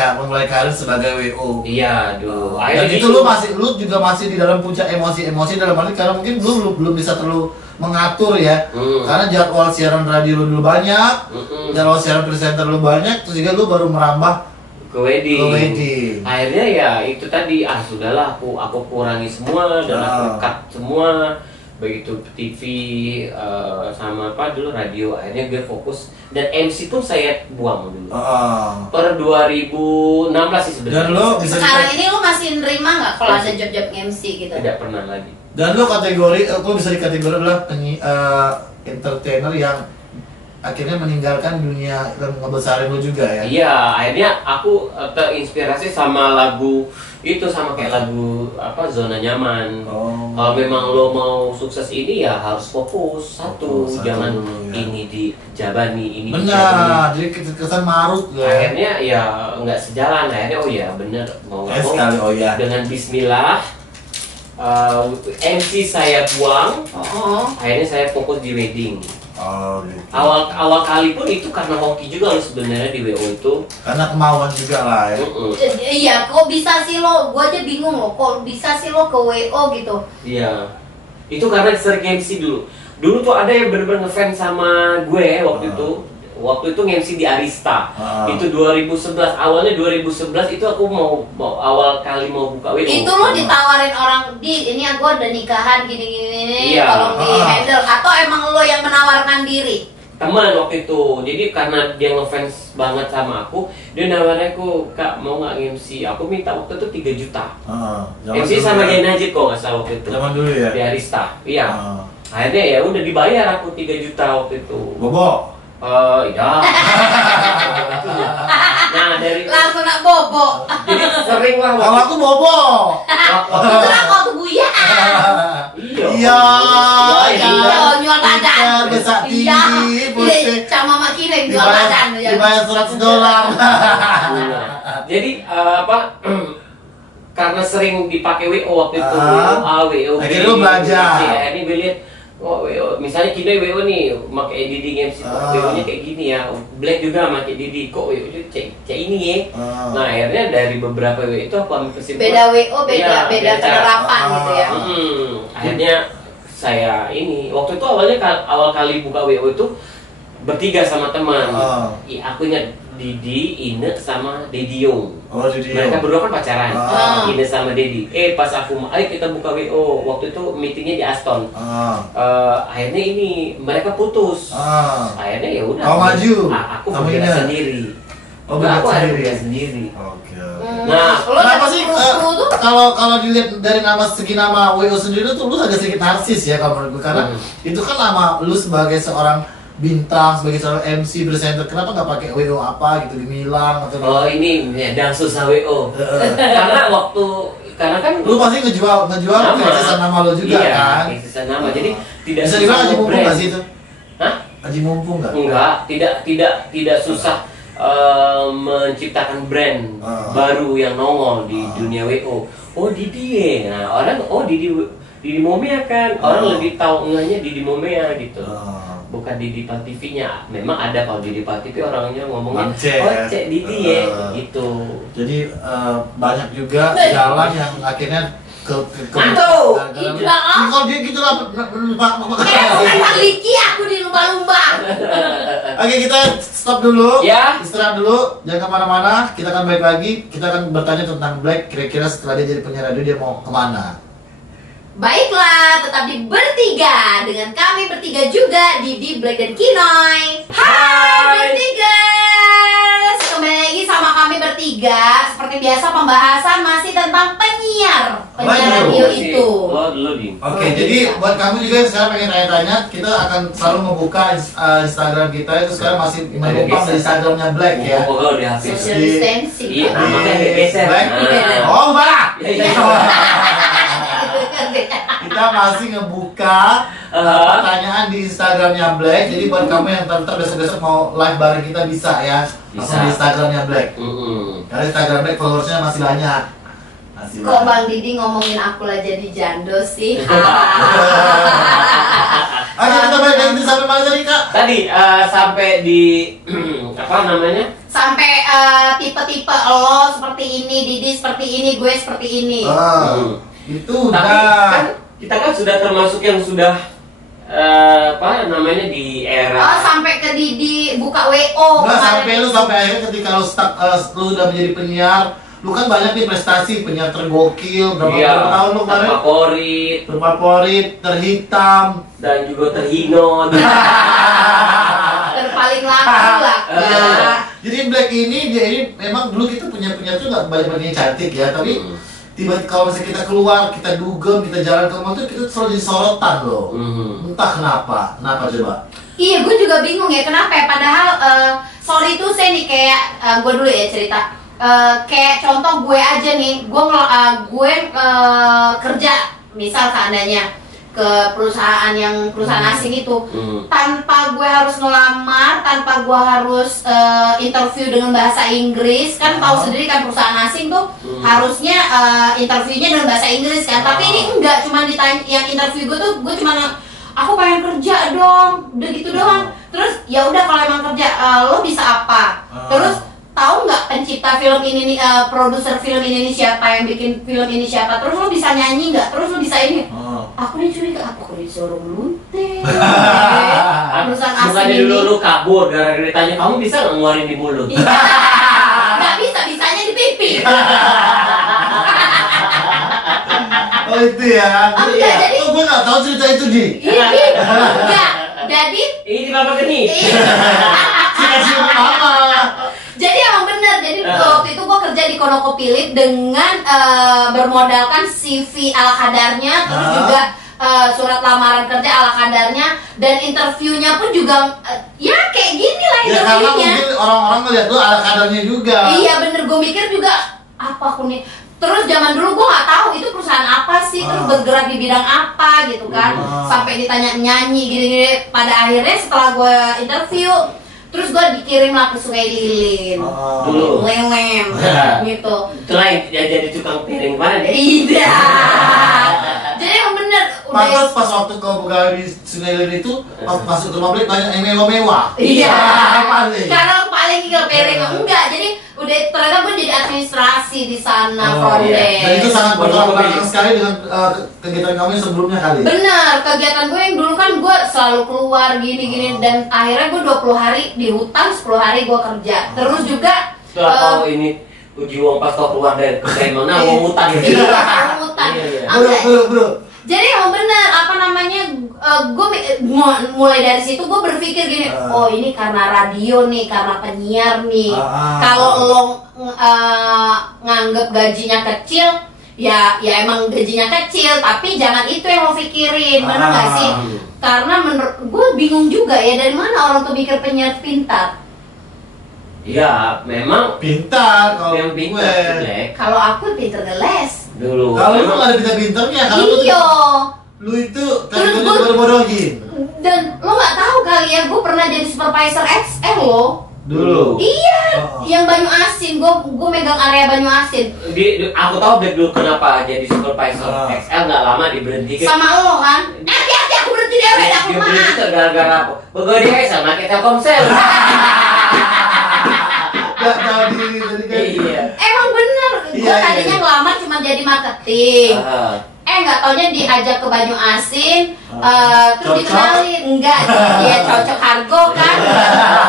karir sebagai WO. Iya, aduh. Dan itu lu juga masih di dalam puncak emosi dalam arti karena mungkin lu belum bisa terlalu mengatur ya. Karena jadwal siaran radio lu dulu banyak, jadwal siaran presenter lu banyak, terus juga lu baru merambah ke wedding. ke wedding. Akhirnya ya itu tadi, sudahlah aku kurangi semua dan aku cut semua, begitu TV sama dulu radio. Akhirnya gue fokus dan MC pun saya buang dulu. Per 2016 sih sebenarnya. Dan lo bisa Sekarang ini lu masih nerima nggak kalau ada job-job MC gitu? Tidak pernah lagi. dan lo lu bisa dikategori adalah entertainer yang akhirnya meninggalkan dunia dan ngebesarin lo juga ya. Iya, akhirnya aku terinspirasi sama lagu itu, sama kayak lagu Zona Nyaman. Kalau memang lo mau sukses ini ya harus fokus satu, jangan dulu, ya. ini dijabani, ini Benar, jadi kesan marut ya. Akhirnya ya nggak sejalan. Akhirnya oh ya bener, mau nggak mau Sekali ya. dengan Bismillah, MC saya buang. Akhirnya saya fokus di wedding. Gitu. Awal kali pun itu karena hoki juga loh sebenarnya di WO itu. Karena kemauan juga lah ya. Iya, kok bisa sih lo? Gue aja bingung loh, kok bisa sih lo ke WO gitu? Iya, itu karena sering MC dulu. Dulu tuh ada yang bener-bener ngefans sama gue waktu itu. Waktu itu MC di Arista. Itu 2011, awalnya 2011 itu aku mau awal kali mau buka WO. Itu lo ditawarin orang, ini aku udah nikahan gini-gini, Iya. tolong di handle, atau emang lo yang menawarkan diri? Teman waktu itu, jadi karena dia ngefans banget sama aku, dia nawarin aku, Kak mau nggak MC? Aku minta waktu itu 3 juta. MC sama Gen Najib kok nggak salah waktu itu. Zaman dulu ya. Di Arista, iya. Akhirnya ya udah dibayar aku 3 juta waktu itu. Bobo. Iya. Nah dari Langsung nak bobo. jadi sering lah Kalau aku bobo. Itu lah kau tuh buya. Iya. Iya, nyual badan. Besar Iya, tinggi, putih. sama Mak Kirim jual badan. Dibayar $100. Jadi karena sering dipakai WO waktu itu, WO. Akhirnya lu belajar. Ini gue lihat, WO, misalnya kita WO nih, pakai editing MC, WO-nya kayak gini ya. Black juga pakai Didi, kok WO nya cek ini ya. Nah akhirnya dari beberapa WO itu aku ambil kesimpulan. Beda WO, beda penerapan gitu ya. Akhirnya saya ini, waktu itu awal kali buka WO itu bertiga sama teman. Aku ingat Didi, Ine, sama Dedi Yong. Didi Yong. Mereka berdua kan pacaran. Ine sama Dedi. Pas aku, ayo kita buka WO. Waktu itu meetingnya di Aston. Akhirnya ini mereka putus. Akhirnya ya udah. Kau maju. Aku bergerak sendiri. Aku bergerak sendiri. Oke. Nah, kenapa sih kalau dilihat dari segi nama WO sendiri tuh lu agak sedikit narsis ya kalau menurut gue, karena itu kan nama lu sebagai seorang bintang, sebagai seorang MC presenter, kenapa nggak pakai WO apa gitu, Gemilang atau ini dan susah WO. Karena kan lu pasti ngejual eksisan nama lu juga kan? Iya, eksisan nama. Jadi tidak bisa susah dibilang Haji Mumpung nggak sih itu? Hah? Haji Mumpung nggak? Enggak, tidak susah menciptakan brand baru yang nongol di dunia WO. Didi ya. Nah, orang Didi Momea kan. Orang lebih tahu enggaknya Didi Momea gitu. Bukan Didi Pan TV-nya. Memang ada kalau Didi Pan TV orangnya ngomongnya Cek Didi ya gitu. Jadi banyak juga jalan yang akhirnya kalau dia gitu lah Liki aku di lumba-lumba. Oke, kita stop dulu ya, istirahat dulu, jangan kemana-mana. Kita akan balik lagi, kita akan bertanya tentang Black, kira-kira setelah dia jadi penyiar radio dia mau kemana. Baiklah, tetap di bertiga dengan kami bertiga juga, Didi, Black dan Kinoy. Hai bertiga, kembali lagi sama kami bertiga. Seperti biasa pembahasan masih tentang penyiar radio itu. Oke, jadi buat kamu juga yang sekarang pengen tanya-tanya, kita akan selalu membuka Instagram kita itu sekarang masih menumpang di Instagramnya Black ya. Social distancing. Iya, namanya geser. Black. Oh, marah. Kita masih ngebuka pertanyaan di Instagramnya Black. Jadi buat kamu yang ntar besok-besok mau live bareng kita bisa ya. Langsung di Instagramnya Black. Karena Instagram Black followersnya masih banyak. Kok Bang Didi ngomongin aku lah jadi jando sih? Oke, kita balik lagi sampai mana tadi Kak? Tadi sampai di apa namanya? Sampai tipe-tipe lo seperti ini, Didi seperti ini, gue seperti ini. Itu tapi kan kita kan sudah termasuk yang sudah apa namanya di era sampai ke Didi buka WO. Enggak, sampai akhirnya ketika lu udah menjadi penyiar, lu kan banyak nih prestasi, penyiar tergokil, berapa tahun lu kemarin? Terfavorit, terhitam dan juga terhino. Terpaling laku lah. Jadi Black dia ini memang dulu kita punya penyiar tuh nggak banyak yang cantik ya, tapi tiba-tiba kalau misalnya kita keluar, kita dugem, kita jalan ke mall tuh kita selalu jadi sorotan loh. Entah kenapa coba? Iya, gue juga bingung ya kenapa ya. Padahal sorry tuh saya nih kayak gue dulu ya cerita. Kayak contoh gue aja nih, gue kerja misal seandainya ke perusahaan asing itu, tanpa gue harus ngelamar, tanpa gue harus interview dengan bahasa Inggris, kan tahu sendiri kan perusahaan asing tuh harusnya interviewnya dengan bahasa Inggris kan, tapi ini enggak, cuma ditanya yang interview gue cuma aku pengen kerja dong, udah gitu doang. Terus ya udah kalau emang kerja lo bisa apa? Terus tahu nggak pencipta film ini, produser film ini siapa, yang bikin film ini siapa? Terus lo bisa nyanyi nggak? Terus lo bisa ini? Aku nih curiga, apa aku disuruh melunte? Perusahaan asing ini. Dulu lu kabur gara-gara ditanya kamu bisa nggak ngeluarin di mulut? Nggak bisa, bisanya di pipi. Oh itu ya. Enggak, jadi gue nggak tahu cerita itu di. Iya, enggak. Jadi ini bapak geni. Kasih mama. Jadi emang bener, jadi waktu itu gue kerja di ConocoPhillips dengan bermodalkan CV ala kadarnya, terus juga surat lamaran kerja ala kadarnya, dan interviewnya pun juga ya kayak gini lah interviewnya. Ya karena mungkin orang-orang ngeliat lu ala kadarnya juga. Iya bener, gue mikir juga apa aku nih. Terus zaman dulu gue nggak tahu itu perusahaan apa sih, terus bergerak di bidang apa gitu kan, sampai ditanya nyanyi gini-gini. Pada akhirnya setelah gue interview, terus gue dikirim lah ke Sungai Lilin, dulu Lelem, gitu. Itulah yang jadi tukang piring mana deh? Iya. Jadi emang bener. Pantas pas waktu kau buka di Sungai Lilin itu, pas masuk ke rumah Black banyak yang mewah-mewah. Iya. Paling. Karena paling tinggal piring enggak. Jadi udah ternyata gue jadi administrasi di sana, front desk. Dan itu sangat bertolak sekali dengan kegiatan kamu yang sebelumnya kali. Bener, kegiatan gue yang dulu kan gue selalu keluar gini-gini, dan akhirnya gue 20 hari di hutan, 10 hari gue kerja. Terus juga kalau ini uji uang pas kau keluar dari mana mau hutan gitu. Iya, hutan. Bro. Jadi emang bener, apa namanya, gue mulai dari situ gue berpikir gini, oh ini karena radio nih, karena penyiar nih. Kalau lo nganggep gajinya kecil, ya emang gajinya kecil, tapi jangan itu yang lo pikirin, bener gak sih? Karena menurut gue bingung juga ya, dari mana orang tuh mikir penyiar pintar? Ya memang pintar kalau yang pintar jelek. Kalau aku pintar ngeles dulu. Kalau lu nggak ada pintar-pintarnya, kalau lu itu kan bodoh-bodohin. Dan lo nggak tahu kali ya, gue pernah jadi supervisor XL lo. Dulu. Iya, yang Banyu Asin, gue megang area Banyu Asin. Aku tahu dulu kenapa jadi supervisor XL nggak lama diberhentikan. Sama lo kan? Hati-hati aku berhenti deh, udah aku maaf. Diberhenti gara-gara apa? Pegawai dia sama kayak Telkomsel. Gak tahu diri tadi kan. Iya. Emang bener, gue tadinya ngelamar cuma jadi marketing. Nggak taunya diajak ke Banyu Asin, terus dikenalin, enggak, dia cocok hargo kan,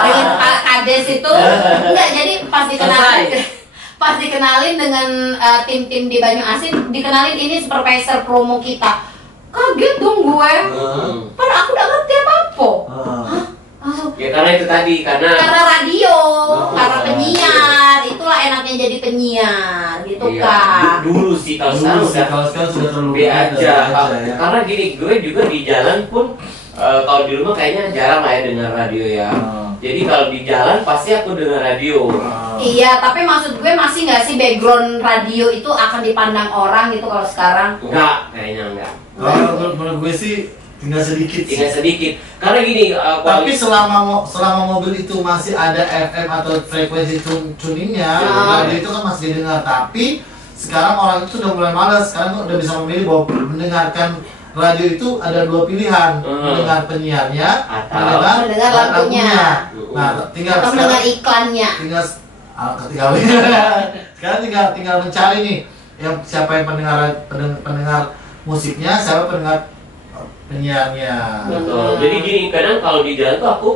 dengan Pak Kades itu, enggak, jadi pas dikenalin dengan tim-tim di Banyu Asin, dikenalin ini supervisor promo kita. Kaget dong gue. Padahal aku udah ngerti apa-apa. Hah? Langsung. Ya karena itu tadi, karena radio, karena penyiar. Itulah enaknya jadi penyiar, gitu iya, kan. Dulu sih, kalau sekarang sudah terlalu aja. Ya. Karena gini, gue juga di jalan pun kalau di rumah kayaknya jarang lah ya dengar radio ya. Jadi kalau di jalan pasti aku dengar radio. Iya, tapi maksud gue masih nggak sih background radio itu akan dipandang orang gitu kalau sekarang? Enggak, kayaknya enggak. Kalau menurut gue sih tinggal sedikit. Karena gini, tapi selama mobil itu masih ada FM atau frekuensi tuningnya, radio itu kan masih didengar. Tapi sekarang orang itu sudah mulai malas. Sekarang udah bisa memilih bahwa mendengarkan radio itu ada dua pilihan, mendengar penyiarnya atau mendengar lagunya. Nah, tinggal atau mendengar iklannya. Sekarang tinggal mencari nih, yang siapa yang pendengar musiknya, siapa pendengar penyiarnya. Betul. Jadi gini, kadang kalau di jalan tuh aku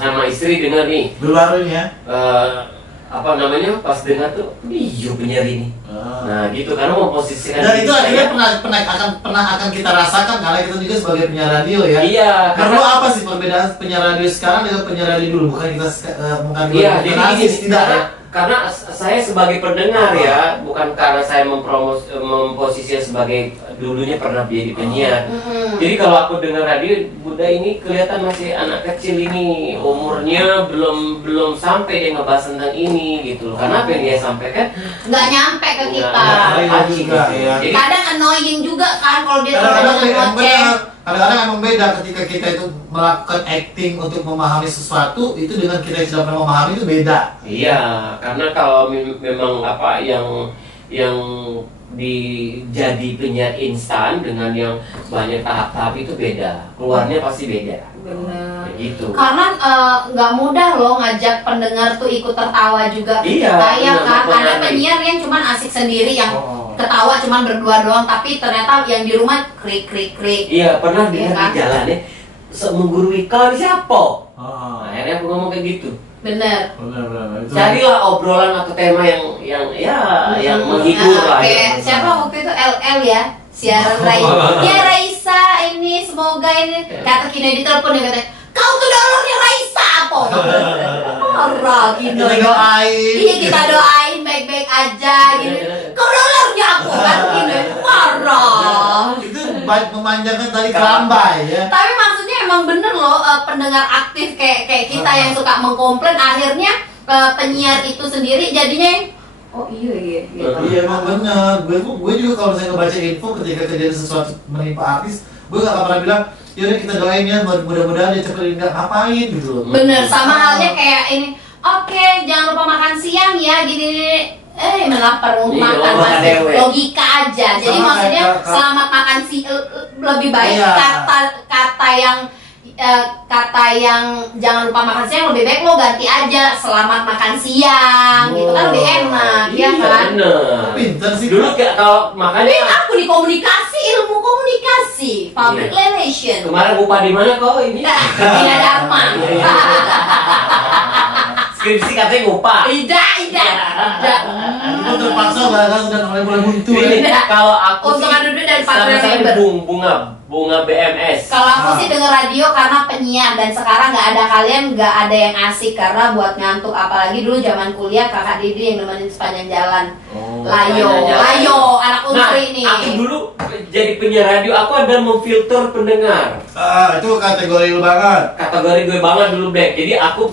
sama istri dengar nih. Barunya. Apa namanya, pas dengar tuh, iya penyiar ini. Nah gitu, karena memposisikan. Dan itu akhirnya pernah akan kita rasakan karena kita juga sebagai penyiar radio ya. Iya. Karena apa sih perbedaan penyiar radio sekarang dengan penyiar radio dulu? Bukan kita iya, jadi gini, tidak ya. Karena saya sebagai pendengar ya, bukan karena saya memposisikan sebagai dulunya pernah jadi penyiar. Jadi kalau aku dengar radio, Bunda ini kelihatan masih anak kecil ini, umurnya belum sampai dia ngebahas tentang ini gitu loh. Karena apa yang dia sampaikan nggak nyampe ke kita. Jadi kadang annoying juga kan kalau dia terlalu ngoceh. Kadang-kadang emang beda ketika kita itu melakukan acting untuk memahami sesuatu itu dengan kita yang sudah pernah memahami itu beda. Iya, karena kalau memang apa yang jadi penyiar instan dengan yang banyak tahap-tahap itu beda, keluarnya pasti beda. Benar. Gitu. Karena nggak mudah loh ngajak pendengar tuh ikut tertawa juga ke iya, kita ya kan. Ada nih. penyiar yang cuma asik sendiri yang ketawa cuma berdua doang, tapi ternyata yang di rumah krik. Iya, pernah Iya dengar kan? di jalan ya, menggurui kau siapa? Nah, akhirnya aku ngomong kayak gitu. Bener. Carilah obrolan atau tema yang menghibur lah. Kayak siapa waktu itu LL ya, siaran Raisa. Ya Raisa ini semoga ini kata Kino di telepon dia katanya, kau tuh downloadnya Raisa apa? Marah Kino. Kita doain. Iya kita doain baik-baik aja gitu. Kau downloadnya aku kan Kino, marah. Itu baik memanjangkan tali kelambai ya. Tapi maksudnya emang bener loh pendengar aktif kayak kita yang suka mengkomplain akhirnya penyiar itu sendiri jadinya yang oh iya gitu. Iya emang bener. Gue juga kalau saya ngebaca info ketika kejadian sesuatu menimpa artis, gue gak pernah bilang yaudah kita doain ya mudah-mudahan dia cepet nggak ngapain gitu loh. Bener, sama halnya kayak ini. Oke, jangan lupa makan siang ya gini. Melapar untuk makan masih logika aja. Jadi Sama maksudnya selamat makan lebih baik kata yang jangan lupa makan siang lebih baik lo ganti aja selamat makan siang gitu kan lebih enak ya kan. Pinter sih dulu kalau makanya aku di komunikasi, ilmu komunikasi, public relation. Kemarin upah di mana kok ini? Tidak Dharma. Skripsi katanya ngupah. Tidak. Itu terpaksa bahkan sudah mulai buntu ya. Kalau aku untung ada duit dari Pak bunga BMS. Kalau aku sih denger radio karena penyiar dan sekarang nggak ada yang asik karena buat ngantuk apalagi dulu zaman kuliah kakak Didi yang nemenin sepanjang jalan. Layo anak untri nih. Aku dulu jadi penyiar radio aku ada memfilter pendengar. Itu kategori lu banget. Kategori gue banget dulu Bek. Jadi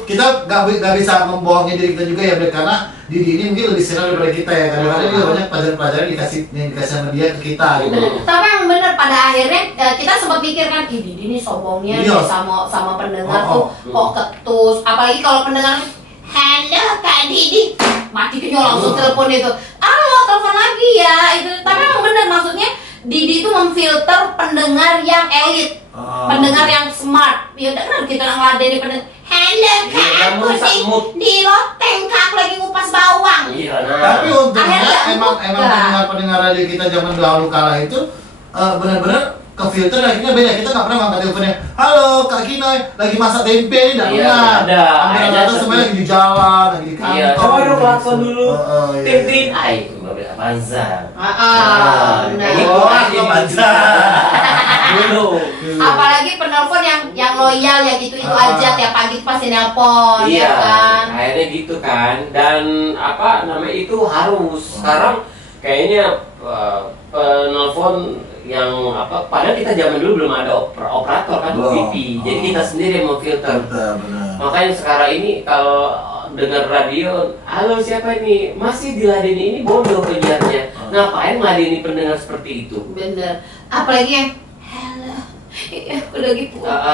kita nggak bisa membohongi diri kita juga ya Bek karena Didi ini mungkin lebih senior daripada kita ya. Kadang-kadang dia banyak pelajaran-pelajaran yang dikasih sama dia ke kita gitu. Tapi yang bener pada akhirnya kita sempat mikir kan, Didi ini sombongnya sama pendengar tuh kok ketus. Apalagi kalau pendengar, halo Kak Didi, mati kenyol langsung telepon itu. Halo telepon lagi ya itu. Tapi emang bener maksudnya Didi itu memfilter pendengar yang elit, pendengar yang smart. Ya udah kan kita ngeladeni pendengar. Halo Kak, aku di loteng Kak lagi ngupas bawang. Iya, Tapi untungnya emang pendengar radio kita zaman dahulu kala itu benar-benar ke filter akhirnya beda. Kita nggak pernah ngangkat teleponnya. Halo Kak Kinoy, lagi masak tempe ini nggak pernah. Ada semuanya lagi di jalan, lagi di kantor. Iya, coba dong klakson dulu. Tin. Panza. Nah. Panza. Dulu. Apalagi penelpon yang loyal ya gitu itu aja tiap pagi pasti nelpon Iya, ya kan. akhirnya gitu kan. Dan apa namanya itu harus. Sekarang kayaknya penelpon yang apa, padahal kita zaman dulu belum ada operator kan, OVP. Jadi kita sendiri yang memfilter. Makanya sekarang ini kalau dengar radio, halo siapa ini? Masih diladeni, ini bodoh penyiarnya. Ngapain meladeni pendengar seperti itu? Bener. Apalagi yang halo. Aku lagi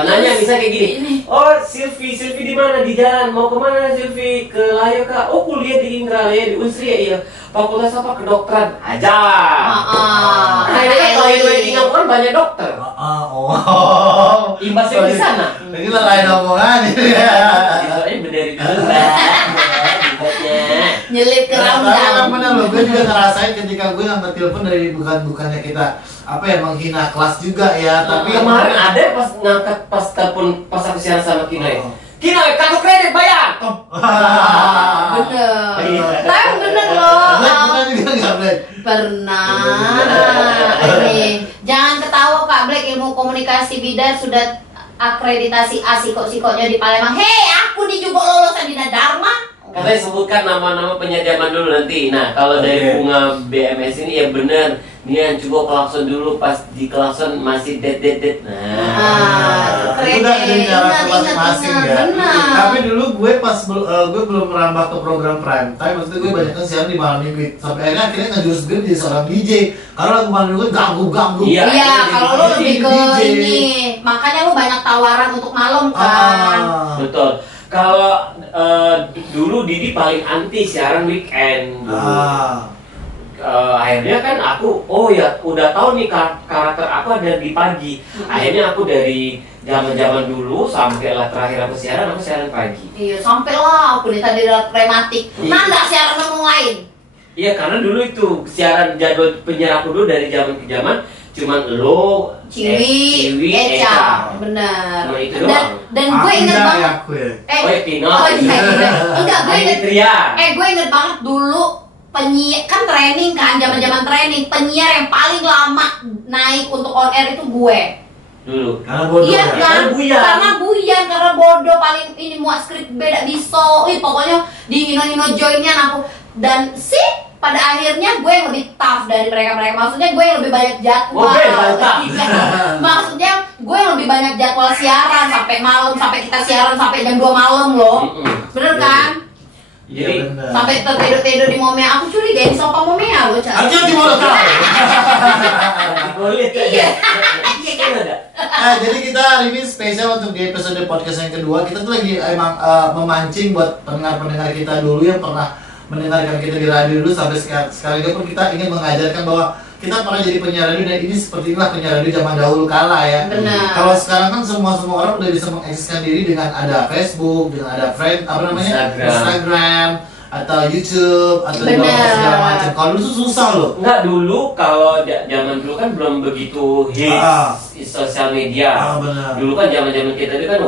nanya bisa kayak gini. Oh, Silvi di mana? Di jalan. Mau kemana Silvi? Ke Layo kak? Oh, kuliah di Indralaya, di Unsri ya. Iya. Fakultas apa? Kedokteran. Aja. Kayaknya kalau di kan banyak dokter. Imbasnya di sana. Ini lah lain omongan ya. Soalnya berdiri dulu lah. Nyelip ke Tapi rambut. bener loh, gue juga ngerasain ketika gue ngangkat telepon dari bukannya kita apa ya menghina kelas juga ya, tapi kemarin ada pas ngangkat pas telepon pas aku siaran sama Kinoy. Kinoy, kartu kredit bayar. Bener. Tapi bener loh. Pernah juga nggak Black? Pernah. Ini jangan ketawa Kak Black, ilmu komunikasi bidar sudah akreditasi A sikok-sikoknya di Palembang. Hei, aku di juga lulusan Dina Dharma. Katanya sebutkan nama-nama penyanyi zaman dulu nanti. Nah, kalau dari bunga BMS ini ya bener. Nian coba klakson dulu pas di klakson masih det. Nah, itu udah dari cara masing-masing ya. Tapi dulu gue pas gue belum merambah ke program prime time, maksudnya gue banyak kan siaran di malam minggu. Sampai akhirnya ngejurus gue jadi seorang DJ. Karena lagu malam minggu ganggu. Iya, kalau lu lebih ke ini, makanya lu banyak tawaran untuk malam kan. Betul. Kalau dulu Didi paling anti siaran weekend. Akhirnya kan aku, oh ya udah tahu nih karakter aku ada di pagi. Akhirnya aku dari zaman dulu sampai lah terakhir aku siaran pagi. Iya, sampai lah aku nih tadi rematik. Nanda siaran ngomong lain. Iya, karena dulu itu siaran jadwal penyiar aku dulu dari zaman ke zaman cuman lo, Ciwi, Eca, benar. Cuma itu doang. Dan gue inget banget. Oh ya Tino. Enggak, gue inget. Tria. Gue inget banget dulu penyiar kan training kan, zaman training penyiar yang paling lama naik untuk on air itu gue. Dulu. Karena bodoh Iya ya. kan? Karena bodoh paling ini muat skrip beda diso. Pokoknya di Nino joinnya aku dan pada akhirnya gue yang lebih tough dari mereka. Maksudnya gue yang lebih banyak jadwal. Maksudnya gue yang lebih banyak jadwal siaran sampai malam, sampai kita siaran sampai jam 2 malam loh. Bener kan? Jadi sampai tertidur di Momea. Aku curiga di sofa Momea loh. Aja di mana kau? Boleh. Iya. Jadi kita hari ini spesial untuk di episode podcast yang kedua. Kita tuh lagi emang memancing buat pendengar-pendengar kita dulu yang pernah mendengarkan kita di radio dulu sampai sekarang pun kita ingin mengajarkan bahwa kita pernah jadi penyiar radio dan ini seperti inilah penyiar radio zaman dahulu kala ya. Benar. Kalau sekarang kan semua orang udah bisa mengeksiskan diri dengan ada Facebook, dengan ada Instagram atau YouTube atau segala macam. Kalau dulu susah loh. Enggak, dulu kalau zaman dulu kan belum begitu hits sosial media. Benar. Dulu kan zaman kita itu kan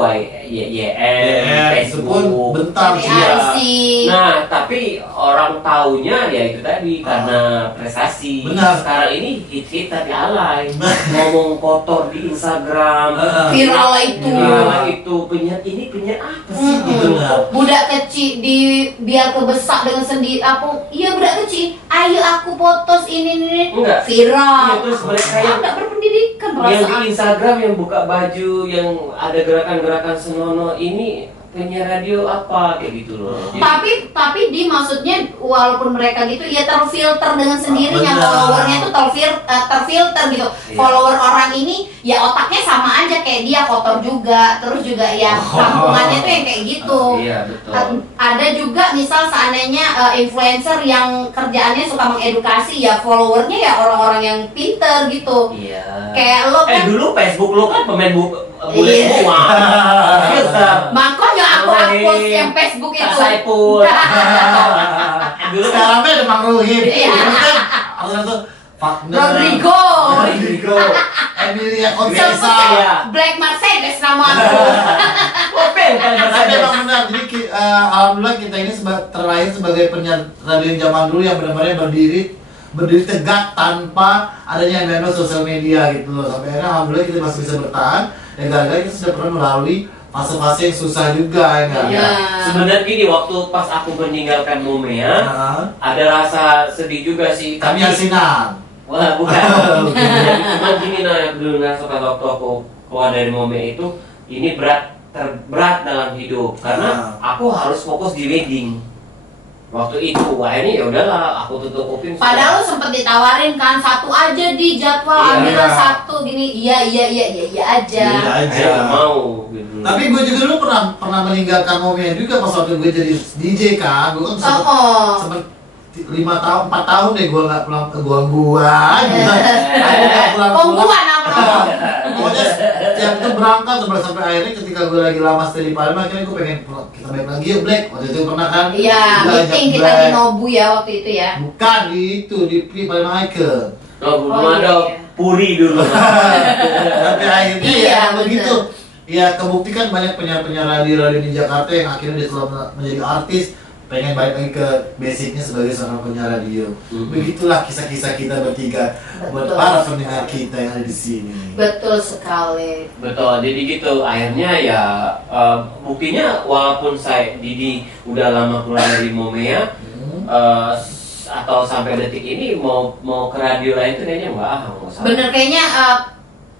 Facebook, bentar ya. Nah, tapi orang taunya ya itu tadi karena prestasi. Benar. Sekarang ini hit tapi alay. Ngomong kotor di Instagram. Viral itu penyiar apa sih? Budak kecil biar kebesak dengan sendiri budak kecil. Ayo aku potos ini. Enggak. Viral. Iya, terus mereka yang enggak berpendidikan yang di Instagram yang buka baju yang ada gerakan-gerakan senonoh ini penyiar radio apa kayak gitu loh. Tapi di maksudnya walaupun mereka gitu ya terfilter dengan sendirinya, followernya itu terfilter gitu. Follower orang ini ya otaknya sama aja kayak dia, kotor juga, terus juga ya kampungannya tuh yang kayak gitu. Iya, betul. Ada juga misal seandainya influencer yang kerjaannya suka mengedukasi ya followernya ya orang-orang yang pinter gitu. Iya. Kayak lo kan dulu Facebook lo kan pemain bule semua. Makanya aku hapus yang Facebook itu. Saipul. Dulu sekarang ada Mang Ruhim. Rodrigo. Emilia Sebutnya Contessa. Black Mercedes nama aku. Tapi emang benar. Jadi alhamdulillah kita ini terlahir sebagai penyiar radio zaman dulu yang benar-benar berdiri berdiri tegak tanpa adanya yang sosial media gitu loh. Sampai akhirnya alhamdulillah kita masih bisa bertahan. Ya gara-gara kita sudah pernah melalui fase-fase yang susah juga ya nggak? Iya. Sebenarnya gini, waktu pas aku meninggalkan Momea, ada rasa sedih juga sih. Kami asinan. Wah, bukan. Jadi cuma gini nah, dulu ngerasa waktu aku keluar dari Momea itu, ini terberat dalam hidup karena aku harus fokus di wedding. Waktu itu, wah ini ya udahlah, aku tutup kuping. Padahal lu sempet ditawarin kan satu aja di jadwal, ambillah satu gini, iya aja. Iya, mau. Gitu. Tapi gue juga dulu pernah meninggalkan Momea juga pas waktu gue jadi DJ kan, gue kan sempet 4 tahun deh gue nggak pulang ke pulang. Pokoknya setiap itu berangkat sampai akhirnya ketika gue lagi lama stay di Palembang, akhirnya gue pengen kita balik lagi yuk Black. Waktu itu pernah kan? Iya, meeting kita di Nobu ya waktu itu ya. Bukan itu di Palembang Icon. Belum ada Puri dulu. Tapi akhirnya ya begitu. Ya kebuktikan banyak penyiar-penyiar radio di Jakarta yang akhirnya dia telah menjadi artis, pengen balik lagi ke basicnya sebagai seorang penyiar radio. Begitulah kisah-kisah kita bertiga buat para pendengar kita yang ada di sini. Betul sekali. Betul, jadi gitu. Akhirnya ya buktinya walaupun Didi udah lama keluar dari Momea, atau sampai detik ini mau ke radio lain tuh kayaknya nggak usah. Bener kayaknya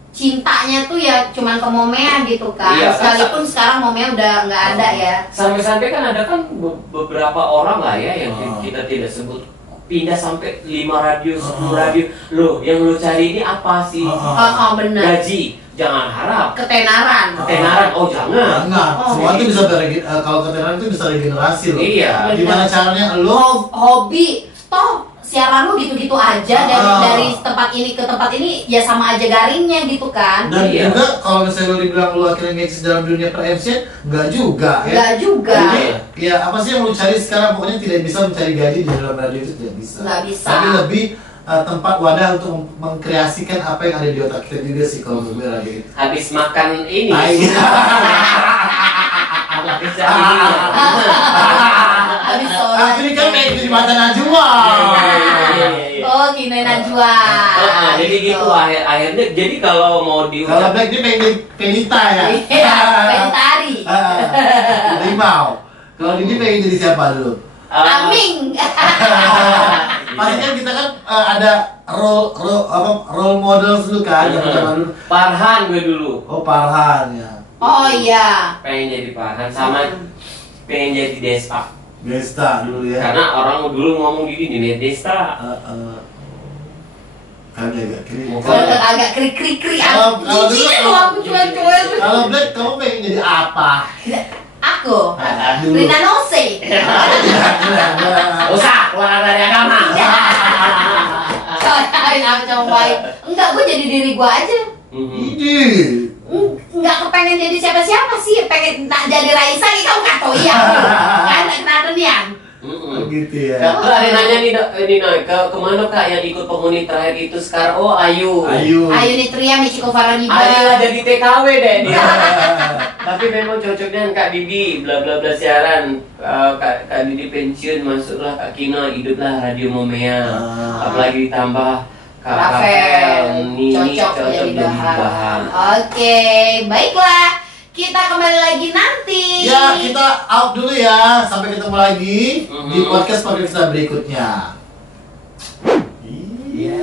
cintanya tuh ya cuman ke Momea gitu kan. Iya, sekalipun sekarang Momea udah nggak ada ya. Sampai-sampai kan ada kan beberapa orang lah ya yang kita tidak sebut pindah sampai 5 radio, 10 radio. Loh, yang lu cari ini apa sih? Bener. Gaji, jangan harap. Ketenaran. Oh jangan. Semua itu bisa kalau ketenaran itu bisa regenerasi loh. Iya. Gimana caranya lo hobi toh siaran lu gitu-gitu aja dari tempat ini ke tempat ini ya sama aja garingnya gitu kan. Dan juga kalau misalnya lu dibilang lu akhirnya ngeksis dalam dunia per-MC, enggak juga ya. Enggak juga. Ya apa sih yang lu cari sekarang, pokoknya tidak bisa mencari gaji di dalam radio itu tidak bisa. Nggak bisa. Tapi lebih tempat wadah untuk mengkreasikan apa yang ada di otak kita juga sih kalau gue radio itu. Habis makan ini. Habis sholat. Ini kan kayak di mata Najwa. Oh, Kinoy Najwa. Jadi gitu akhirnya. Jadi kalau mau kalau Black dia pengen Pelita ya. Iya, Pelitari. Rimau. Kalau ini pengen jadi siapa dulu? Aming. Pasti kan kita kan ada role model dulu kan, zaman dulu. Farhan gue dulu. Oh Farhan ya. Oh iya. Pengen jadi Farhan sama pengen jadi Desta dulu ya. Karena orang dulu ngomong gini nih Desta. Kan agak krik. Agak krik. Kalau Black kamu pengen jadi apa? Aku Rina Nose. Usah keluar dari agama. Enggak, gue jadi diri gue aja. Enggak kepengen jadi siapa-siapa sih, pengen tak jadi Raisa nih kamu kata iya. Kan kenapa nian? Gitu ya. Kalau ada nanya nih kemana kak yang ikut penghuni terakhir itu sekarang? Oh Ayu Nitria Michiko Faraniba. Ayu lah jadi TKW deh dia. Tapi memang cocoknya Kak Didi bla bla bla siaran. Kak Didi pensiun masuklah Kak Kino, hiduplah Radio Momea. Apalagi ditambah Kak Rafael Nini cocok jadi bahan. bahan. Oke, baiklah. Kita kembali lagi nanti. Ya, kita out dulu ya. Sampai ketemu lagi di podcast kita berikutnya. Iya.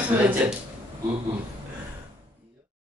Legend.